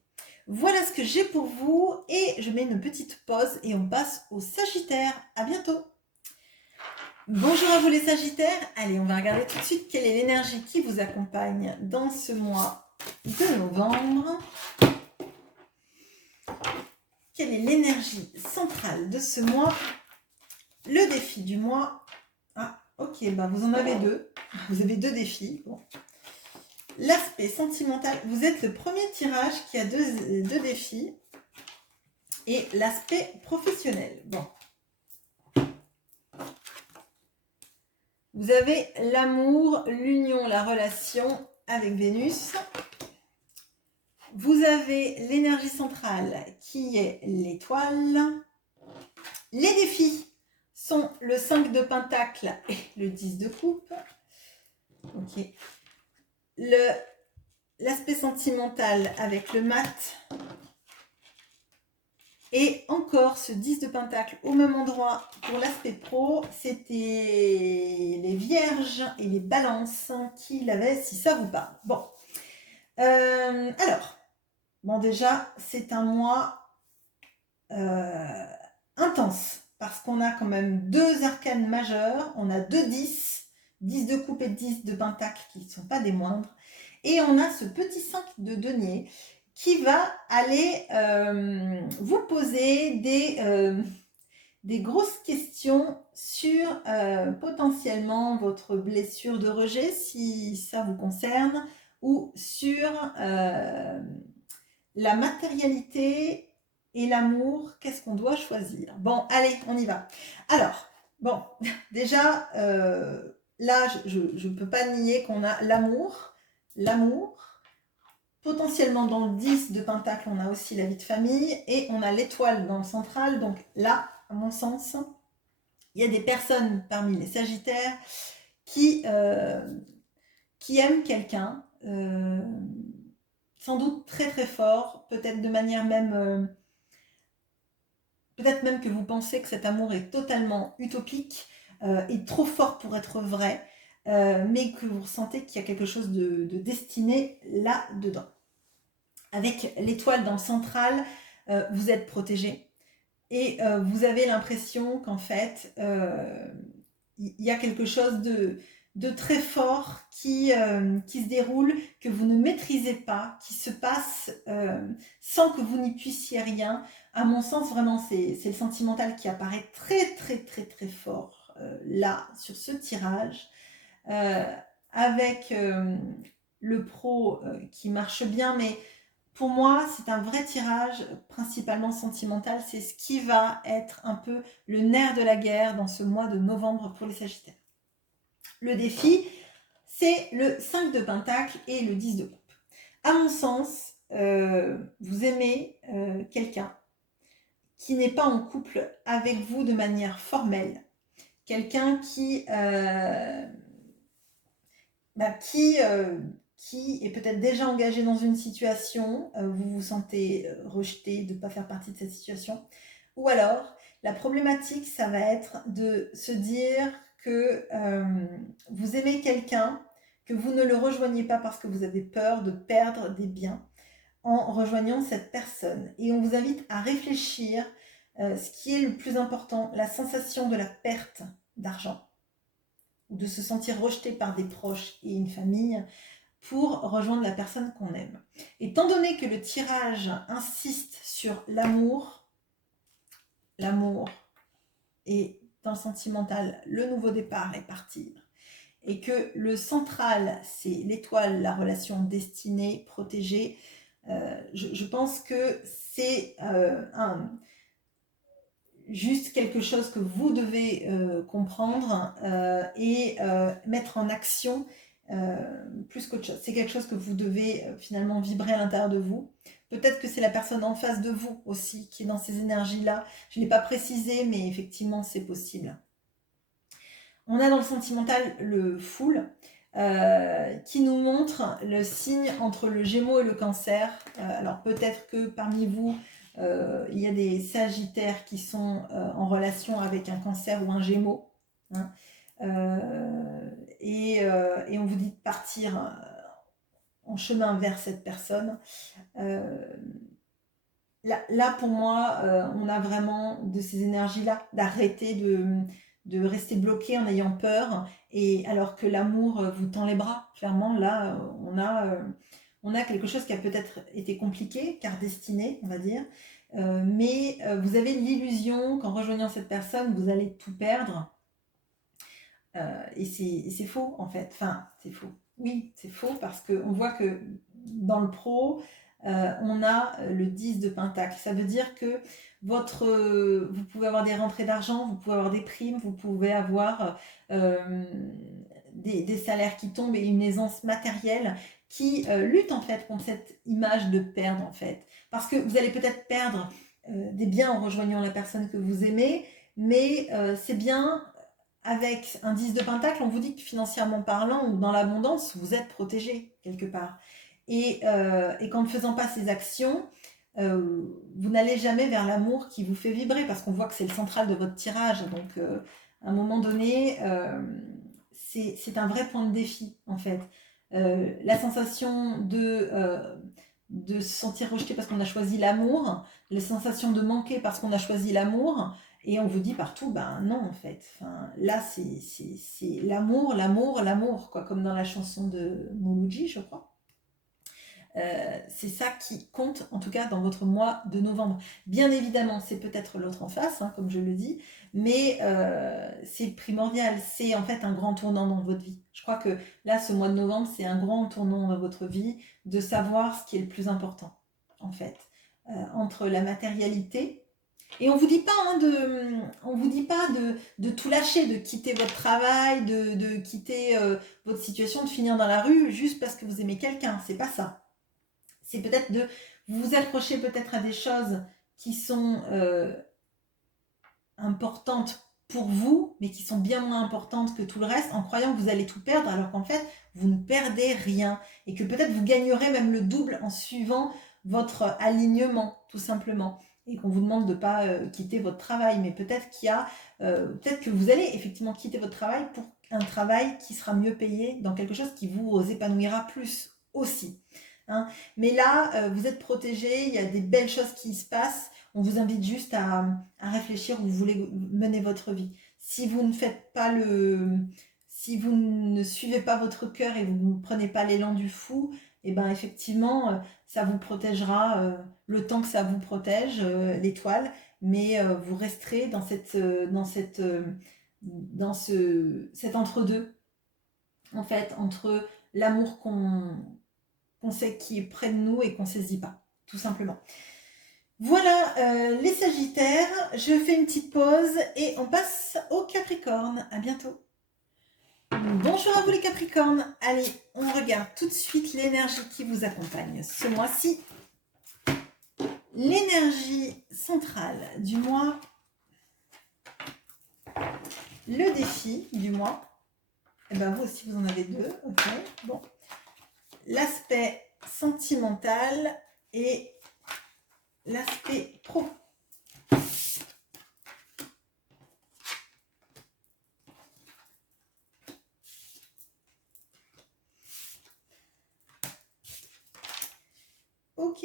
Voilà ce que j'ai pour vous et je mets une petite pause et on passe au Sagittaire. À bientôt. Bonjour à vous les Sagittaires. Allez, on va regarder tout de suite quelle est l'énergie qui vous accompagne dans ce mois de novembre. Quelle est l'énergie centrale de ce mois? Le défi du mois. Ah, ok, vous en avez deux. Vous avez deux défis. Bon. L'aspect sentimental. Vous êtes le premier tirage qui a deux défis. Et l'aspect professionnel. Bon. Vous avez l'amour, l'union, la relation avec Vénus. Vous avez l'énergie centrale qui est l'étoile. Les défis sont le 5 de pentacle et le 10 de coupe. Ok. L'aspect sentimental avec le mat. Et encore ce 10 de pentacle au même endroit pour l'aspect pro, c'était les vierges et les balances qui l'avaient, si ça vous parle. Bon. Alors, bon déjà, c'est un mois intense parce qu'on a quand même deux arcanes majeurs, on a deux 10, 10 de coupe et 10 de pentacle qui ne sont pas des moindres, et on a ce petit 5 de denier qui va aller vous poser des grosses questions sur potentiellement votre blessure de rejet, si ça vous concerne, ou sur la matérialité et l'amour, qu'est-ce qu'on doit choisir? Bon, allez, on y va. Alors, bon, déjà, là, je ne peux pas nier qu'on a l'amour. Potentiellement dans le 10 de pentacle, on a aussi la vie de famille et on a l'étoile dans le central. Donc là, à mon sens, il y a des personnes parmi les Sagittaires qui aiment quelqu'un, sans doute très très fort, peut-être de manière même... peut-être même que vous pensez que cet amour est totalement utopique et trop fort pour être vrai, mais que vous ressentez qu'il y a quelque chose de destiné là-dedans. Avec l'étoile dans le central, vous êtes protégé et vous avez l'impression qu'en fait, il y a quelque chose de très fort qui se déroule, que vous ne maîtrisez pas, qui se passe sans que vous n'y puissiez rien. À mon sens, vraiment, c'est le sentimental qui apparaît très, très, très, très fort là, sur ce tirage, avec le pro qui marche bien, mais pour moi, c'est un vrai tirage principalement sentimental. C'est ce qui va être un peu le nerf de la guerre dans ce mois de novembre pour les Sagittaires. Le défi, c'est le 5 de Pentacle et le 10 de Coupe. À mon sens, vous aimez quelqu'un qui n'est pas en couple avec vous de manière formelle. Quelqu'un qui est peut-être déjà engagé dans une situation, vous vous sentez rejeté de ne pas faire partie de cette situation, ou alors la problématique, ça va être de se dire que vous aimez quelqu'un, que vous ne le rejoignez pas parce que vous avez peur de perdre des biens en rejoignant cette personne. Et on vous invite à réfléchir ce qui est le plus important, la sensation de la perte d'argent, ou de se sentir rejeté par des proches et une famille pour rejoindre la personne qu'on aime. Étant donné que le tirage insiste sur l'amour et dans le sentimental, le nouveau départ et partir, et que le central, c'est l'étoile, la relation destinée, protégée, je pense que c'est juste quelque chose que vous devez comprendre et mettre en action plus qu'autre chose. C'est quelque chose que vous devez finalement vibrer à l'intérieur de vous. Peut-être que c'est la personne en face de vous aussi qui est dans ces énergies-là. Je ne l'ai pas précisé, mais effectivement, c'est possible. On a dans le sentimental le Fool, qui nous montre le signe entre le Gémeaux et le Cancer. Alors peut-être que parmi vous, il y a des Sagittaires qui sont en relation avec un Cancer ou un Gémeaux. Hein. Et on vous dit de partir en chemin vers cette personne. Là, pour moi, on a vraiment de ces énergies-là, d'arrêter de rester bloqué en ayant peur, et alors que l'amour vous tend les bras. Clairement, là, on a quelque chose qui a peut-être été compliqué, car destiné, on va dire, mais vous avez l'illusion qu'en rejoignant cette personne, vous allez tout perdre, et c'est faux, en fait. Enfin, c'est faux. Oui, c'est faux, parce qu'on voit que dans le pro, on a le 10 de Pentacle. Ça veut dire que vous pouvez avoir des rentrées d'argent, vous pouvez avoir des primes, vous pouvez avoir des salaires qui tombent et une aisance matérielle qui lutte en fait contre cette image de perdre en fait. Parce que vous allez peut-être perdre des biens en rejoignant la personne que vous aimez, mais c'est bien. Avec un 10 de Pentacle, on vous dit que financièrement parlant ou dans l'abondance, vous êtes protégé quelque part. Et qu'en ne faisant pas ces actions, vous n'allez jamais vers l'amour qui vous fait vibrer, parce qu'on voit que c'est le central de votre tirage. Donc, à un moment donné, c'est un vrai point de défi, en fait. La sensation de se sentir rejeté parce qu'on a choisi l'amour, la sensation de manquer parce qu'on a choisi l'amour, et on vous dit partout, ben non, en fait. Enfin, là, c'est l'amour, l'amour, l'amour, quoi, comme dans la chanson de Mouloudji, je crois. C'est ça qui compte, en tout cas dans votre mois de novembre. Bien évidemment, c'est peut-être l'autre en face, hein, comme je le dis, mais c'est primordial. C'est en fait un grand tournant dans votre vie. Je crois que là, ce mois de novembre, c'est un grand tournant dans votre vie, de savoir ce qui est le plus important, en fait, entre la matérialité. Et on vous dit pas, hein, on vous dit pas de tout lâcher, de quitter votre travail, de quitter votre situation, de finir dans la rue juste parce que vous aimez quelqu'un. C'est pas ça. C'est peut-être de vous accrocher peut-être à des choses qui sont importantes pour vous, mais qui sont bien moins importantes que tout le reste, en croyant que vous allez tout perdre, alors qu'en fait, vous ne perdez rien. Et que peut-être vous gagnerez même le double en suivant votre alignement, tout simplement. Et qu'on vous demande de ne pas quitter votre travail. Mais peut-être peut-être que vous allez effectivement quitter votre travail pour un travail qui sera mieux payé dans quelque chose qui vous épanouira plus aussi. Hein. Mais là, vous êtes protégé, il y a des belles choses qui se passent. On vous invite juste à réfléchir où vous voulez mener votre vie. Si vous ne faites pas si vous ne suivez pas votre cœur et vous ne prenez pas l'élan du fou, et ben effectivement, ça vous protégera le temps que ça vous protège, l'étoile, mais vous resterez dans cette dans cet entre-deux, en fait, entre l'amour qu'on sait qui est près de nous et qu'on ne saisit pas, tout simplement. Voilà les Sagittaires, je fais une petite pause et on passe au Capricorne. À bientôt. Bonjour à vous les Capricornes. Allez, on regarde tout de suite l'énergie qui vous accompagne ce mois-ci. L'énergie centrale du mois, le défi du mois. Et ben vous aussi vous en avez deux, ok. Bon, l'aspect sentimental et l'aspect pro. Ok.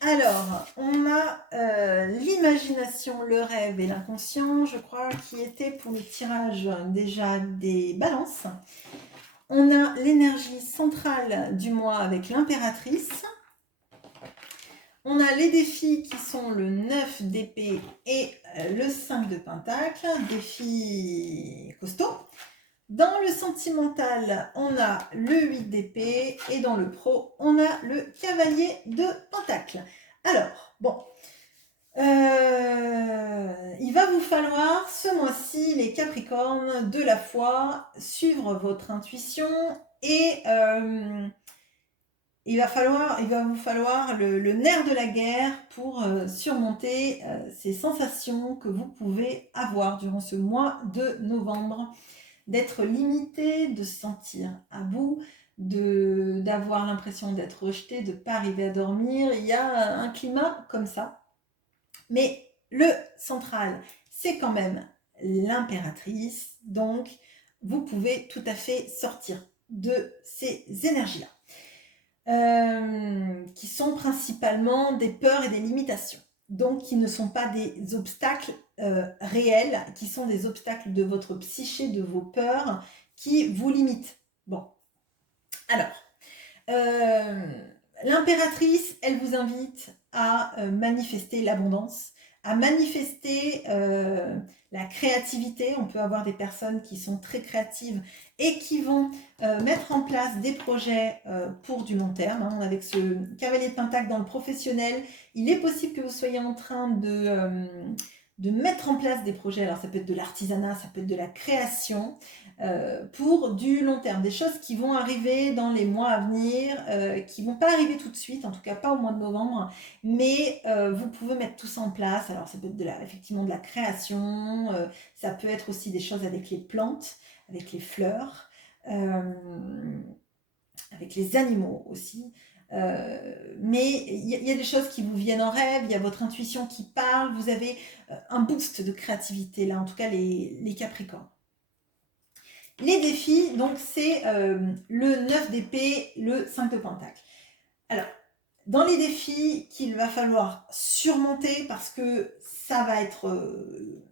Alors, on a l'imagination, le rêve et l'inconscient, je crois, qui était pour le tirage déjà des balances. On a l'énergie centrale du mois avec l'impératrice. On a les défis qui sont le 9 d'épée et le 5 de pentacle, défis costauds. Dans le sentimental, on a le 8 d'épée et dans le pro, on a le cavalier de pentacle. Alors, bon, il va vous falloir ce mois-ci, les Capricornes, de la foi, suivre votre intuition et il va vous falloir le nerf de la guerre pour surmonter ces sensations que vous pouvez avoir durant ce mois de novembre, d'être limité, de se sentir à bout, d'avoir l'impression d'être rejeté, de ne pas arriver à dormir. Il y a un climat comme ça. Mais le central, c'est quand même l'impératrice. Donc, vous pouvez tout à fait sortir de ces énergies-là. Qui sont principalement des peurs et des limitations. Donc, qui ne sont pas des obstacles réels, qui sont des obstacles de votre psyché, de vos peurs, qui vous limitent. Bon. Alors, l'impératrice, elle vous invite à manifester l'abondance, à manifester la créativité. On peut avoir des personnes qui sont très créatives et qui vont mettre en place des projets pour du long terme. Hein. Avec ce cavalier de pentacle dans le professionnel, il est possible que vous soyez en train de mettre en place des projets. Alors ça peut être de l'artisanat, ça peut être de la création pour du long terme. Des choses qui vont arriver dans les mois à venir, qui ne vont pas arriver tout de suite, en tout cas pas au mois de novembre, mais vous pouvez mettre tout ça en place. Alors ça peut être effectivement de la création, ça peut être aussi des choses avec les plantes, avec les fleurs, avec les animaux aussi. Mais il y a des choses qui vous viennent en rêve, il y a votre intuition qui parle, vous avez un boost de créativité là, en tout cas les Capricornes. Les défis, donc c'est le 9 d'épée, le 5 de pentacle. Alors, dans les défis qu'il va falloir surmonter, parce que ça va être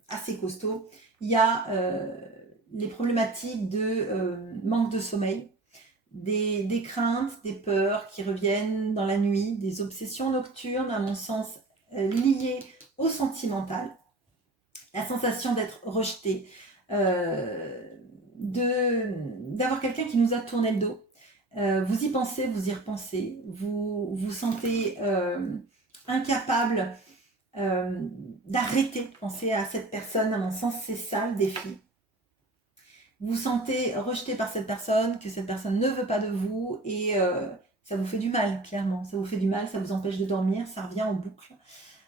assez costaud, il y a les problématiques de manque de sommeil, des craintes, des peurs qui reviennent dans la nuit, des obsessions nocturnes, à mon sens, liées au sentimental, la sensation d'être rejeté, d'avoir quelqu'un qui nous a tourné le dos. Vous y pensez, vous y repensez, vous vous sentez incapable d'arrêter de penser à cette personne. À mon sens, c'est ça le défi. Vous vous sentez rejeté par cette personne, que cette personne ne veut pas de vous et ça vous fait du mal, clairement. Ça vous fait du mal, ça vous empêche de dormir, ça revient en boucle.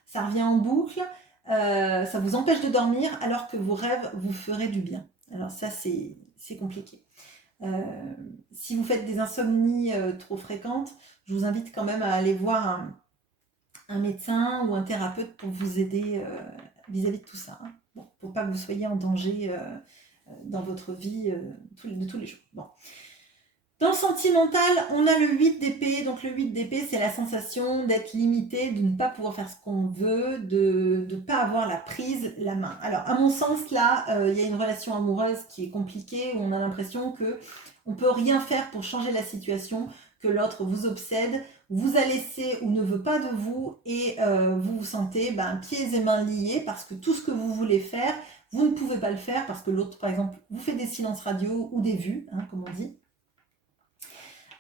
Ça revient en boucle, ça vous empêche de dormir alors que vos rêves vous feraient du bien. Alors ça, c'est compliqué. Si vous faites des insomnies trop fréquentes, je vous invite quand même à aller voir un médecin ou un thérapeute pour vous aider vis-à-vis de tout ça. Hein. Bon, pour pas que vous soyez en danger dans votre vie de tous les jours. Bon. Dans le sentimental, on a le 8 d'épée. Donc le 8 d'épée, c'est la sensation d'être limité, de ne pas pouvoir faire ce qu'on veut, de ne pas avoir la prise, la main. Alors à mon sens, là, il y a une relation amoureuse qui est compliquée, où on a l'impression qu'on ne peut rien faire pour changer la situation, que l'autre vous obsède, vous a laissé ou ne veut pas de vous et vous vous sentez pieds et mains liés parce que tout ce que vous voulez faire, Vous ne pouvez pas le faire parce que l'autre, par exemple, vous fait des silences radio ou des vues, hein, comme on dit,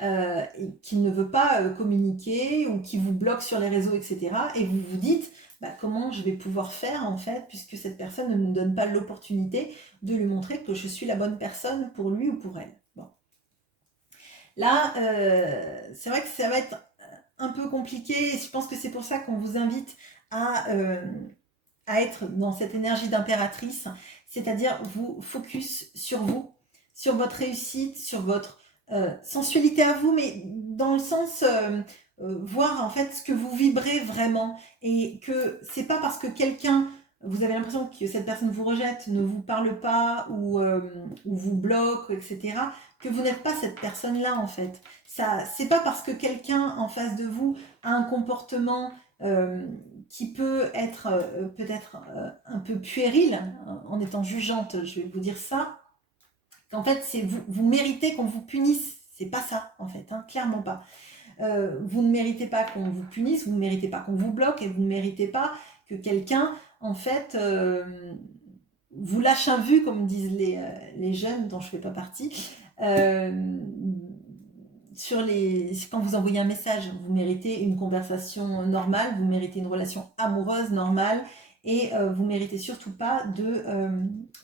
et qui ne veut pas communiquer ou qui vous bloque sur les réseaux, etc. Et vous vous dites, bah, comment je vais pouvoir faire en fait, puisque cette personne ne me donne pas l'opportunité de lui montrer que je suis la bonne personne pour lui ou pour elle. Bon. Là, c'est vrai que ça va être un peu compliqué, et je pense que c'est pour ça qu'on vous invite à être dans cette énergie d'impératrice, c'est-à-dire vous focus sur vous, sur votre réussite, sur votre sensualité à vous, mais dans le sens voir en fait ce que vous vibrez vraiment, et que c'est pas parce que quelqu'un, vous avez l'impression que cette personne vous rejette, ne vous parle pas ou vous bloque, etc., que vous n'êtes pas cette personne-là en fait. Ça, c'est pas parce que quelqu'un en face de vous a un comportement qui peut être peut-être un peu puéril, en étant jugeante, je vais vous dire ça, qu'en fait, c'est vous méritez qu'on vous punisse. C'est pas ça, en fait, hein, clairement pas. Vous ne méritez pas qu'on vous punisse, vous ne méritez pas qu'on vous bloque, et vous ne méritez pas que quelqu'un, en fait, vous lâche un vu, comme disent les jeunes, dont je ne fais pas partie. Quand vous envoyez un message, vous méritez une conversation normale, vous méritez une relation amoureuse normale, et vous méritez surtout pas de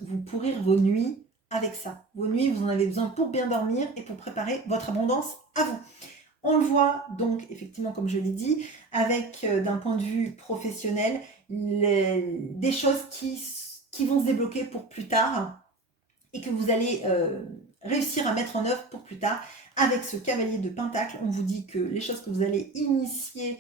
vous pourrir vos nuits avec ça. Vos nuits, vous en avez besoin pour bien dormir et pour préparer votre abondance à vous. On le voit donc effectivement, comme je l'ai dit, avec d'un point de vue professionnel, des choses qui vont se débloquer pour plus tard et que vous allez réussir à mettre en œuvre pour plus tard. Avec ce cavalier de Pentacle, on vous dit que les choses que vous allez initier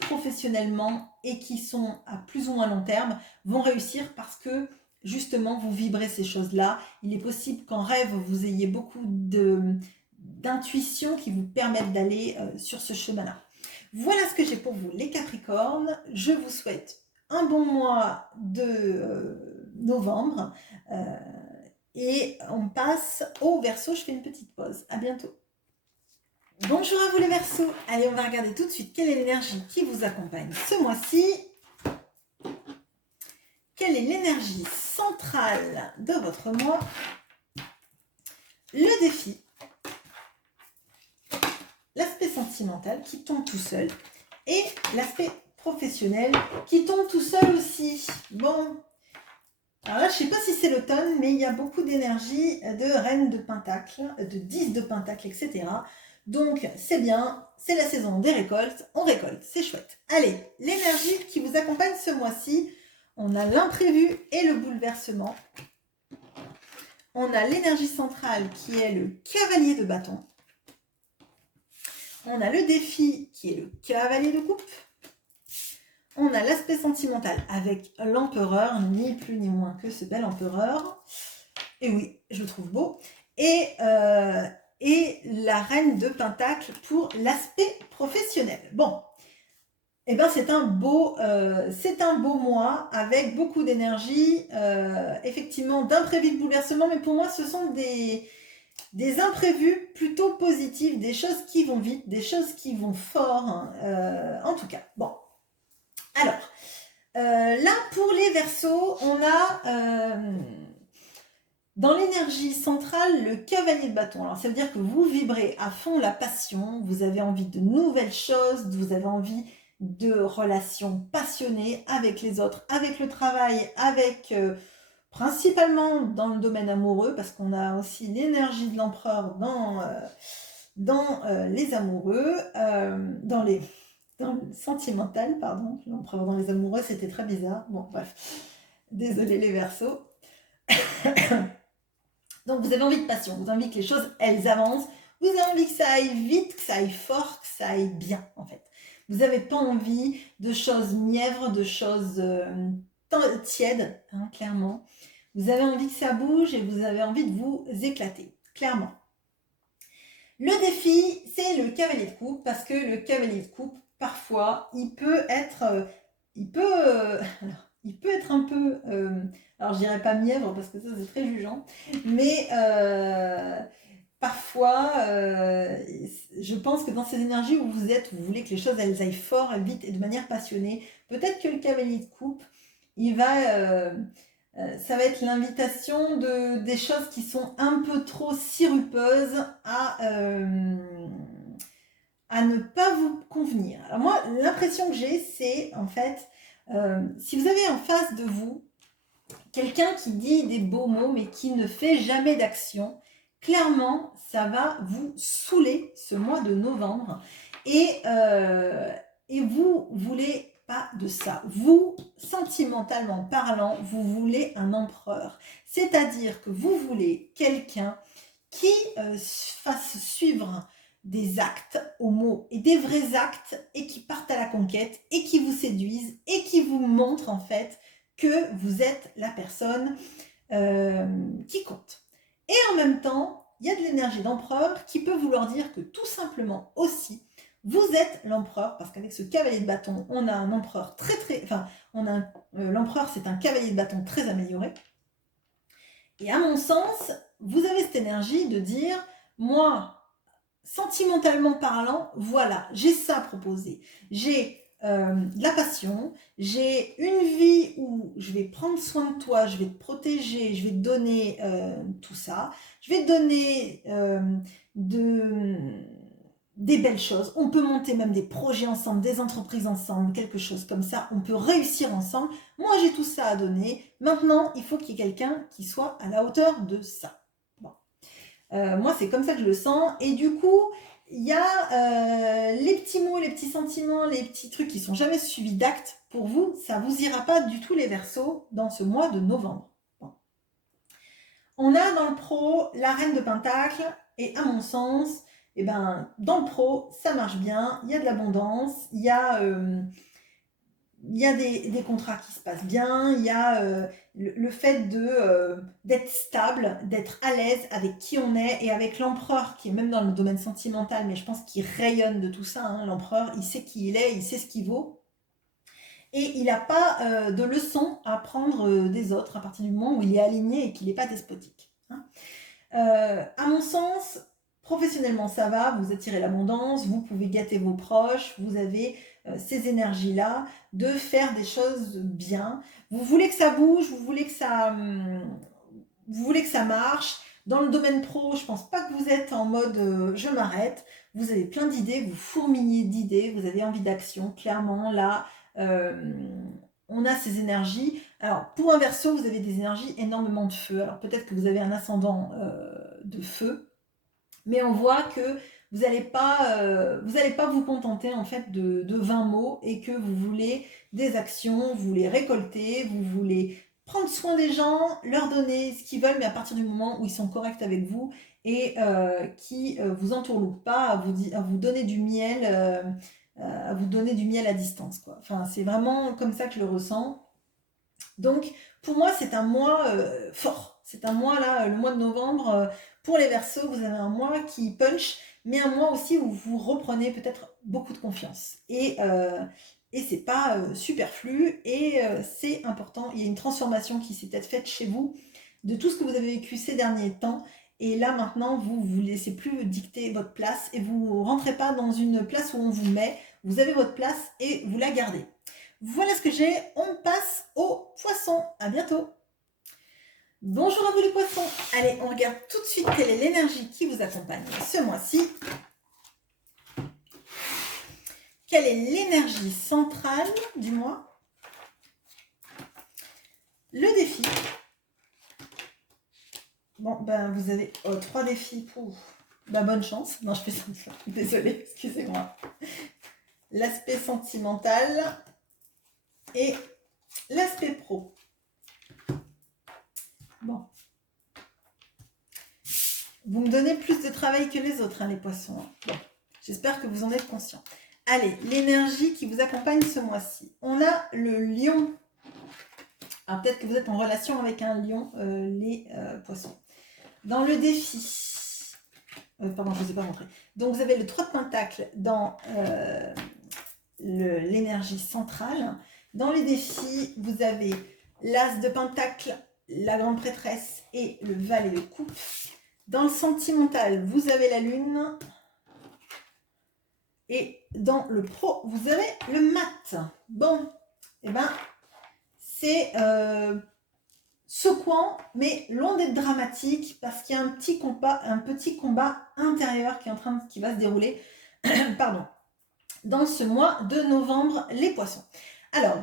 professionnellement et qui sont à plus ou moins long terme vont réussir parce que justement vous vibrez ces choses-là. Il est possible qu'en rêve vous ayez beaucoup d'intuition qui vous permettent d'aller sur ce chemin-là. Voilà ce que j'ai pour vous les Capricornes. Je vous souhaite un bon mois de novembre. Et on passe au Verseau. Je fais une petite pause. À bientôt. Bonjour à vous les Verseaux. Allez, on va regarder tout de suite quelle est l'énergie qui vous accompagne ce mois-ci. Quelle est l'énergie centrale de votre mois? Le défi. L'aspect sentimental qui tombe tout seul. Et l'aspect professionnel qui tombe tout seul aussi. Bon. Alors là, je ne sais pas si c'est l'automne, mais il y a beaucoup d'énergie de reine de pentacle, de 10 de pentacle, etc. Donc, c'est bien, c'est la saison des récoltes, on récolte, c'est chouette. Allez, l'énergie qui vous accompagne ce mois-ci, on a l'imprévu et le bouleversement. On a l'énergie centrale qui est le cavalier de bâton. On a le défi qui est le cavalier de coupe. On a l'aspect sentimental avec l'empereur, ni plus ni moins que ce bel empereur. Et oui, je le trouve beau. Et la reine de pentacle pour l'aspect professionnel. Bon, eh ben c'est un beau mois avec beaucoup d'énergie, effectivement d'imprévus, de bouleversements, mais pour moi ce sont des imprévus plutôt positifs, des choses qui vont vite, des choses qui vont fort, hein, en tout cas. Bon. Alors, là, pour les Verseaux, on a dans l'énergie centrale le cavalier de bâton. Alors, ça veut dire que vous vibrez à fond la passion, vous avez envie de nouvelles choses, vous avez envie de relations passionnées avec les autres, avec le travail, avec principalement dans le domaine amoureux, parce qu'on a aussi l'énergie de l'empereur dans les amoureux, dans le sentimental, pardon, l'empereur dans les amoureux, c'était très bizarre. Bon, bref, désolé les Verseaux. Donc, vous avez envie de passion, vous avez envie que les choses, elles avancent, vous avez envie que ça aille vite, que ça aille fort, que ça aille bien, en fait. Vous n'avez pas envie de choses mièvres, de choses tièdes, hein, clairement. Vous avez envie que ça bouge et vous avez envie de vous éclater, clairement. Le défi, c'est le cavalier de coupe, parce que le cavalier de coupe, parfois, il peut être un peu, alors je dirais pas mièvre parce que ça c'est très jugeant, mais parfois, je pense que dans ces énergies où vous êtes, vous voulez que les choses elles aillent fort, vite et de manière passionnée, peut-être que le cavalier de coupe, il va Ça va être l'invitation des choses qui sont un peu trop sirupeuses à ne pas vous convenir. Alors moi, l'impression que j'ai, c'est en fait, si vous avez en face de vous quelqu'un qui dit des beaux mots mais qui ne fait jamais d'action, clairement, ça va vous saouler ce mois de novembre et vous voulez pas de ça. Vous, sentimentalement parlant, vous voulez un empereur. C'est-à-dire que vous voulez quelqu'un qui fasse suivre des actes aux mots et des vrais actes et qui partent à la conquête et qui vous séduisent et qui vous montrent en fait que vous êtes la personne qui compte. Et en même temps, il y a de l'énergie d'empereur qui peut vouloir dire que tout simplement aussi, vous êtes l'empereur, parce qu'avec ce cavalier de bâton, on a un empereur l'empereur c'est un cavalier de bâton très amélioré. Et à mon sens, vous avez cette énergie de dire, moi, sentimentalement parlant, voilà, j'ai ça à proposer. J'ai de la passion, j'ai une vie où je vais prendre soin de toi, je vais te protéger, je vais te donner tout ça, je vais te donner des belles choses. On peut monter même des projets ensemble, des entreprises ensemble, quelque chose comme ça. On peut réussir ensemble. Moi, j'ai tout ça à donner. Maintenant, il faut qu'il y ait quelqu'un qui soit à la hauteur de ça. Bon. Moi, c'est comme ça que je le sens. Et du coup, il y a les petits mots, les petits sentiments, les petits trucs qui sont jamais suivis d'actes. Pour vous, ça vous ira pas du tout les Verseaux dans ce mois de novembre. Bon. On a dans le pro la reine de Pentacle. Et à mon sens, eh ben, dans le pro, ça marche bien. Il y a de l'abondance. Il y a des contrats qui se passent bien, il y a le fait d'être stable, d'être à l'aise avec qui on est et avec l'empereur qui est même dans le domaine sentimental, mais je pense qu'il rayonne de tout ça. Hein, l'empereur, il sait qui il est, il sait ce qu'il vaut. Et il n'a pas de leçons à prendre des autres à partir du moment où il est aligné et qu'il n'est pas despotique. Hein. À mon sens, professionnellement, ça va, vous attirez l'abondance, vous pouvez gâter vos proches, vous avez ces énergies-là de faire des choses bien. Vous voulez que ça bouge, vous voulez que ça marche. Dans le domaine pro, je pense pas que vous êtes en mode je m'arrête. Vous avez plein d'idées, vous fourmillez d'idées, vous avez envie d'action. Clairement, là, on a ces énergies. Alors, pour un Verseau, vous avez des énergies énormément de feu. Alors, peut-être que vous avez un ascendant de feu, mais on voit que vous n'allez pas vous contenter en fait de 20 mots et que vous voulez des actions, vous voulez récolter, vous voulez prendre soin des gens, leur donner ce qu'ils veulent, mais à partir du moment où ils sont corrects avec vous et qui vous entourloupent pas à vous donner du miel, à distance, quoi. Enfin, c'est vraiment comme ça que je le ressens. Donc, pour moi, c'est un mois fort. C'est un mois, là, le mois de novembre, pour les Verseaux, vous avez un mois qui punch, mais un mois aussi où vous reprenez peut-être beaucoup de confiance. Et c'est pas superflu, et c'est important. Il y a une transformation qui s'est peut-être faite chez vous de tout ce que vous avez vécu ces derniers temps. Et là, maintenant, vous laissez plus dicter votre place et vous rentrez pas dans une place où on vous met. Vous avez votre place et vous la gardez. Voilà ce que j'ai. On passe aux poissons. À bientôt. Bonjour à vous les poissons. Allez, on regarde tout de suite quelle est l'énergie qui vous accompagne ce mois-ci. Quelle est l'énergie centrale du mois? Le défi. Bon, ben vous avez 3 défis. Bonne chance. Non, je fais ça. Désolée, excusez-moi. L'aspect sentimental et l'aspect pro. Bon. Vous me donnez plus de travail que les autres, hein, les poissons. Bon. J'espère que vous en êtes conscients. Allez, l'énergie qui vous accompagne ce mois-ci. On a le lion. Alors peut-être que vous êtes en relation avec un lion, les poissons. Dans le défi... pardon, je ne vous ai pas montré. Donc vous avez le 3 de Pentacle dans l'énergie centrale. Dans les défis, vous avez l'As de Pentacle, la Grande Prêtresse et le Valet de Coupe. Dans le sentimental, vous avez la Lune. Et dans le pro, vous avez le mat. Bon, et ben, c'est secouant, mais loin d'être dramatique, parce qu'il y a un petit combat intérieur qui va se dérouler pardon, dans ce mois de novembre, les poissons. Alors,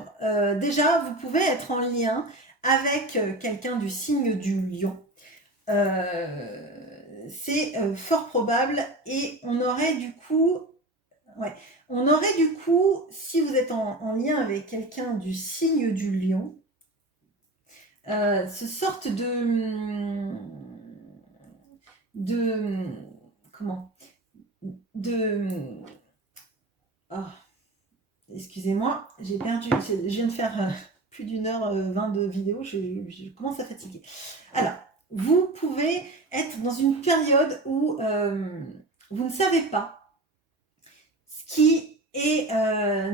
déjà, vous pouvez être en lien avec quelqu'un du signe du lion. C'est fort probable, et on aurait du coup, si vous êtes en lien avec quelqu'un du signe du lion, ce sorte comment de oh, excusez-moi, j'ai perdu, je viens de faire plus d'1h20 de vidéo, je commence à fatiguer. Alors, vous pouvez être dans une période où vous ne savez pas ce qui est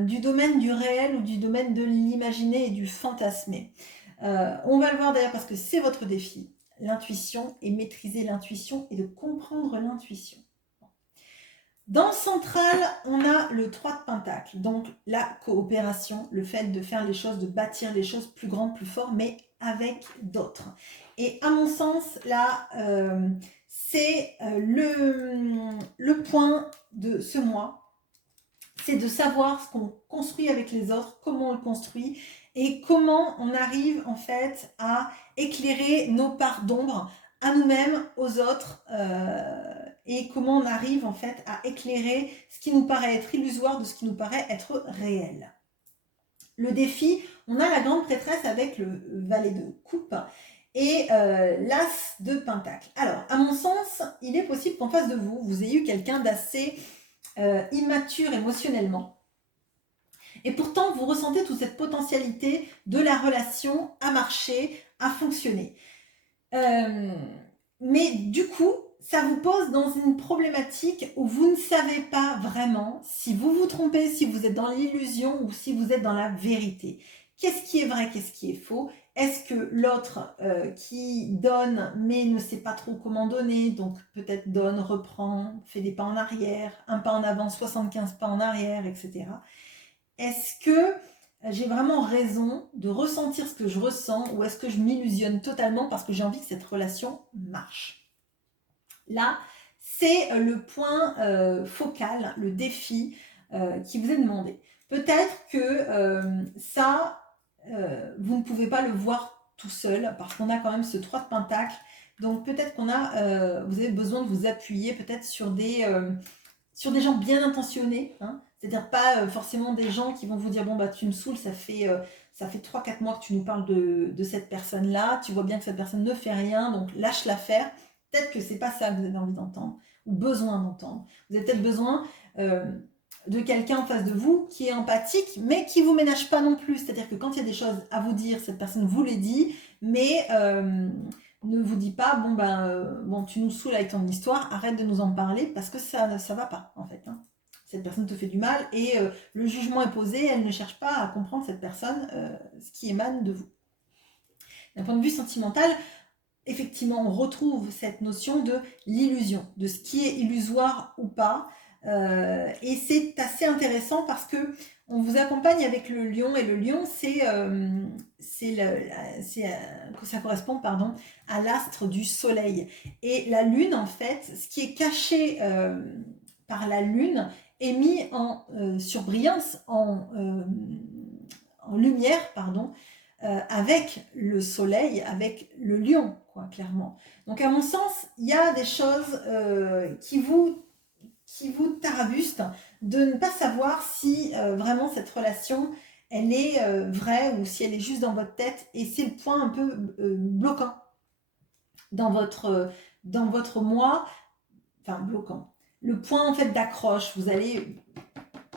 du domaine du réel ou du domaine de l'imaginé et du fantasmé. On va le voir d'ailleurs parce que c'est votre défi, l'intuition, et maîtriser l'intuition et de comprendre l'intuition. Dans le central, on a le 3 de Pentacle, donc la coopération, le fait de faire les choses, de bâtir les choses plus grandes, plus fortes, mais avec d'autres. Et à mon sens, là, c'est le point de ce mois, c'est de savoir ce qu'on construit avec les autres, comment on le construit, et comment on arrive en fait à éclairer nos parts d'ombre à nous-mêmes, aux autres, et comment on arrive en fait à éclairer ce qui nous paraît être illusoire de ce qui nous paraît être réel. Le défi, on a la grande prêtresse avec le valet de coupe et l'as de pentacle. Alors, à mon sens, il est possible qu'en face de vous, vous ayez eu quelqu'un d'assez immature émotionnellement. Et pourtant, vous ressentez toute cette potentialité de la relation à marcher, à fonctionner. Mais du coup, ça vous pose dans une problématique où vous ne savez pas vraiment si vous vous trompez, si vous êtes dans l'illusion ou si vous êtes dans la vérité. Qu'est-ce qui est vrai, qu'est-ce qui est faux? Est-ce que l'autre qui donne mais ne sait pas trop comment donner, donc peut-être donne, reprend, fait des pas en arrière, un pas en avant, 75 pas en arrière, etc. Est-ce que j'ai vraiment raison de ressentir ce que je ressens ou est-ce que je m'illusionne totalement parce que j'ai envie que cette relation marche? Là, c'est le point focal, le défi qui vous est demandé. Peut-être que vous ne pouvez pas le voir tout seul parce qu'on a quand même ce 3 de Pentacle. Donc peut-être vous avez besoin de vous appuyer peut-être sur des gens bien intentionnés, hein, c'est-à-dire pas forcément des gens qui vont vous dire bon bah tu me saoules, ça fait 3-4 mois que tu nous parles de cette personne-là, tu vois bien que cette personne ne fait rien, donc lâche-la faire. Peut-être que c'est pas ça que vous avez envie d'entendre ou besoin d'entendre. Vous avez peut-être besoin de quelqu'un en face de vous qui est empathique, mais qui vous ménage pas non plus. C'est-à-dire que quand il y a des choses à vous dire, cette personne vous les dit, mais ne vous dit pas bon tu nous saoules avec ton histoire, arrête de nous en parler parce que ça va pas en fait. Hein. Cette personne te fait du mal et le jugement est posé, elle ne cherche pas à comprendre cette personne, ce qui émane de vous. D'un point de vue sentimental, effectivement, on retrouve cette notion de l'illusion, de ce qui est illusoire ou pas. Et c'est assez intéressant parce que on vous accompagne avec le lion et le lion, ça correspond à l'astre du soleil. Et la lune, en fait, ce qui est caché par la lune est mis en surbrillance, en lumière, avec le soleil, avec le lion, quoi, clairement. Donc à mon sens, il y a des choses qui vous tarabustent de ne pas savoir si vraiment cette relation, elle est vraie ou si elle est juste dans votre tête. Et c'est le point un peu bloquant dans votre moi, enfin bloquant. Le point en fait d'accroche, vous allez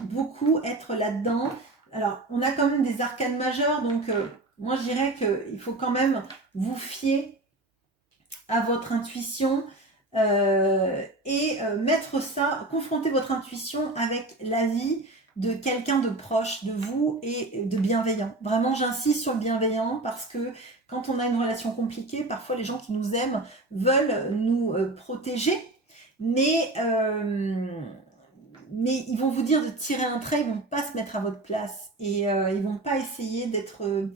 beaucoup être là-dedans. Alors, on a quand même des arcanes majeures, donc moi je dirais qu'il faut quand même vous fier à votre intuition et confronter votre intuition avec l'avis de quelqu'un de proche de vous et de bienveillant. Vraiment, j'insiste sur le bienveillant parce que quand on a une relation compliquée, parfois les gens qui nous aiment veulent nous protéger, mais ils vont vous dire de tirer un trait, ils vont pas se mettre à votre place et ils vont pas essayer d'être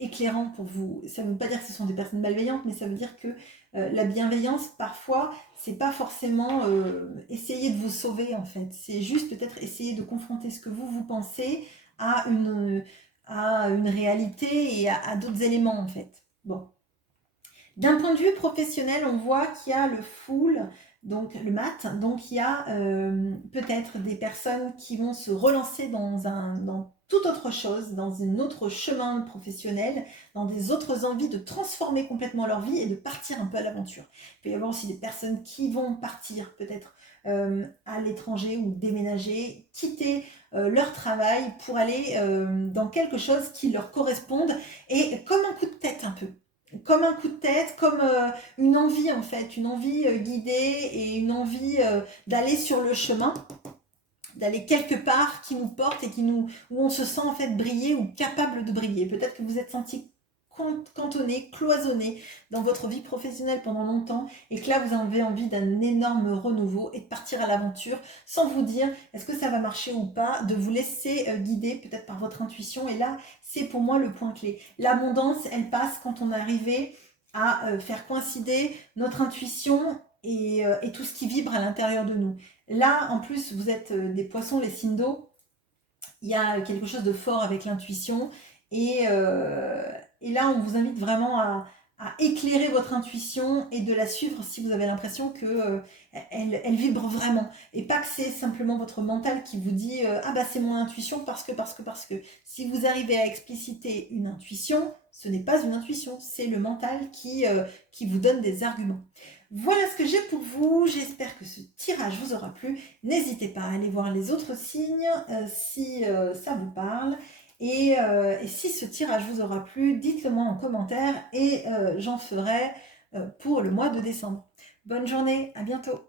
éclairant pour vous. Ça ne veut pas dire que ce sont des personnes malveillantes, mais ça veut dire que la bienveillance, parfois, c'est pas forcément essayer de vous sauver, en fait. C'est juste peut-être essayer de confronter ce que vous pensez à une réalité et à d'autres éléments, en fait. Bon. D'un point de vue professionnel, on voit qu'il y a le full, donc le mat, donc il y a peut-être des personnes qui vont se relancer dans toute autre chose, dans un autre chemin professionnel, dans des autres envies de transformer complètement leur vie et de partir un peu à l'aventure. Il peut y avoir aussi des personnes qui vont partir peut-être à l'étranger ou déménager, quitter leur travail pour aller dans quelque chose qui leur corresponde et comme un coup de tête un peu. Comme un coup de tête, comme une envie en fait, une envie guidée et une envie d'aller sur le chemin, d'aller quelque part qui nous porte et où on se sent en fait briller ou capable de briller. Peut-être que vous êtes senti cantonné, cloisonné dans votre vie professionnelle pendant longtemps et que là vous avez envie d'un énorme renouveau et de partir à l'aventure sans vous dire est-ce que ça va marcher ou pas, de vous laisser guider peut-être par votre intuition. Et là c'est pour moi le point clé. L'abondance elle passe quand on est arrivé à faire coïncider notre intuition et tout ce qui vibre à l'intérieur de nous. Là, en plus, vous êtes des poissons, les signes d'eau. Il y a quelque chose de fort avec l'intuition. Et là, on vous invite vraiment à éclairer votre intuition et de la suivre si vous avez l'impression que elle vibre vraiment. Et pas que c'est simplement votre mental qui vous dit ah bah c'est mon intuition parce que. Si vous arrivez à expliciter une intuition, ce n'est pas une intuition, c'est le mental qui vous donne des arguments. Voilà ce que j'ai pour vous. J'espère que ce tirage vous aura plu. N'hésitez pas à aller voir les autres signes si ça vous parle. Et si ce tirage vous aura plu, dites-le moi en commentaire et j'en ferai pour le mois de décembre. Bonne journée, à bientôt.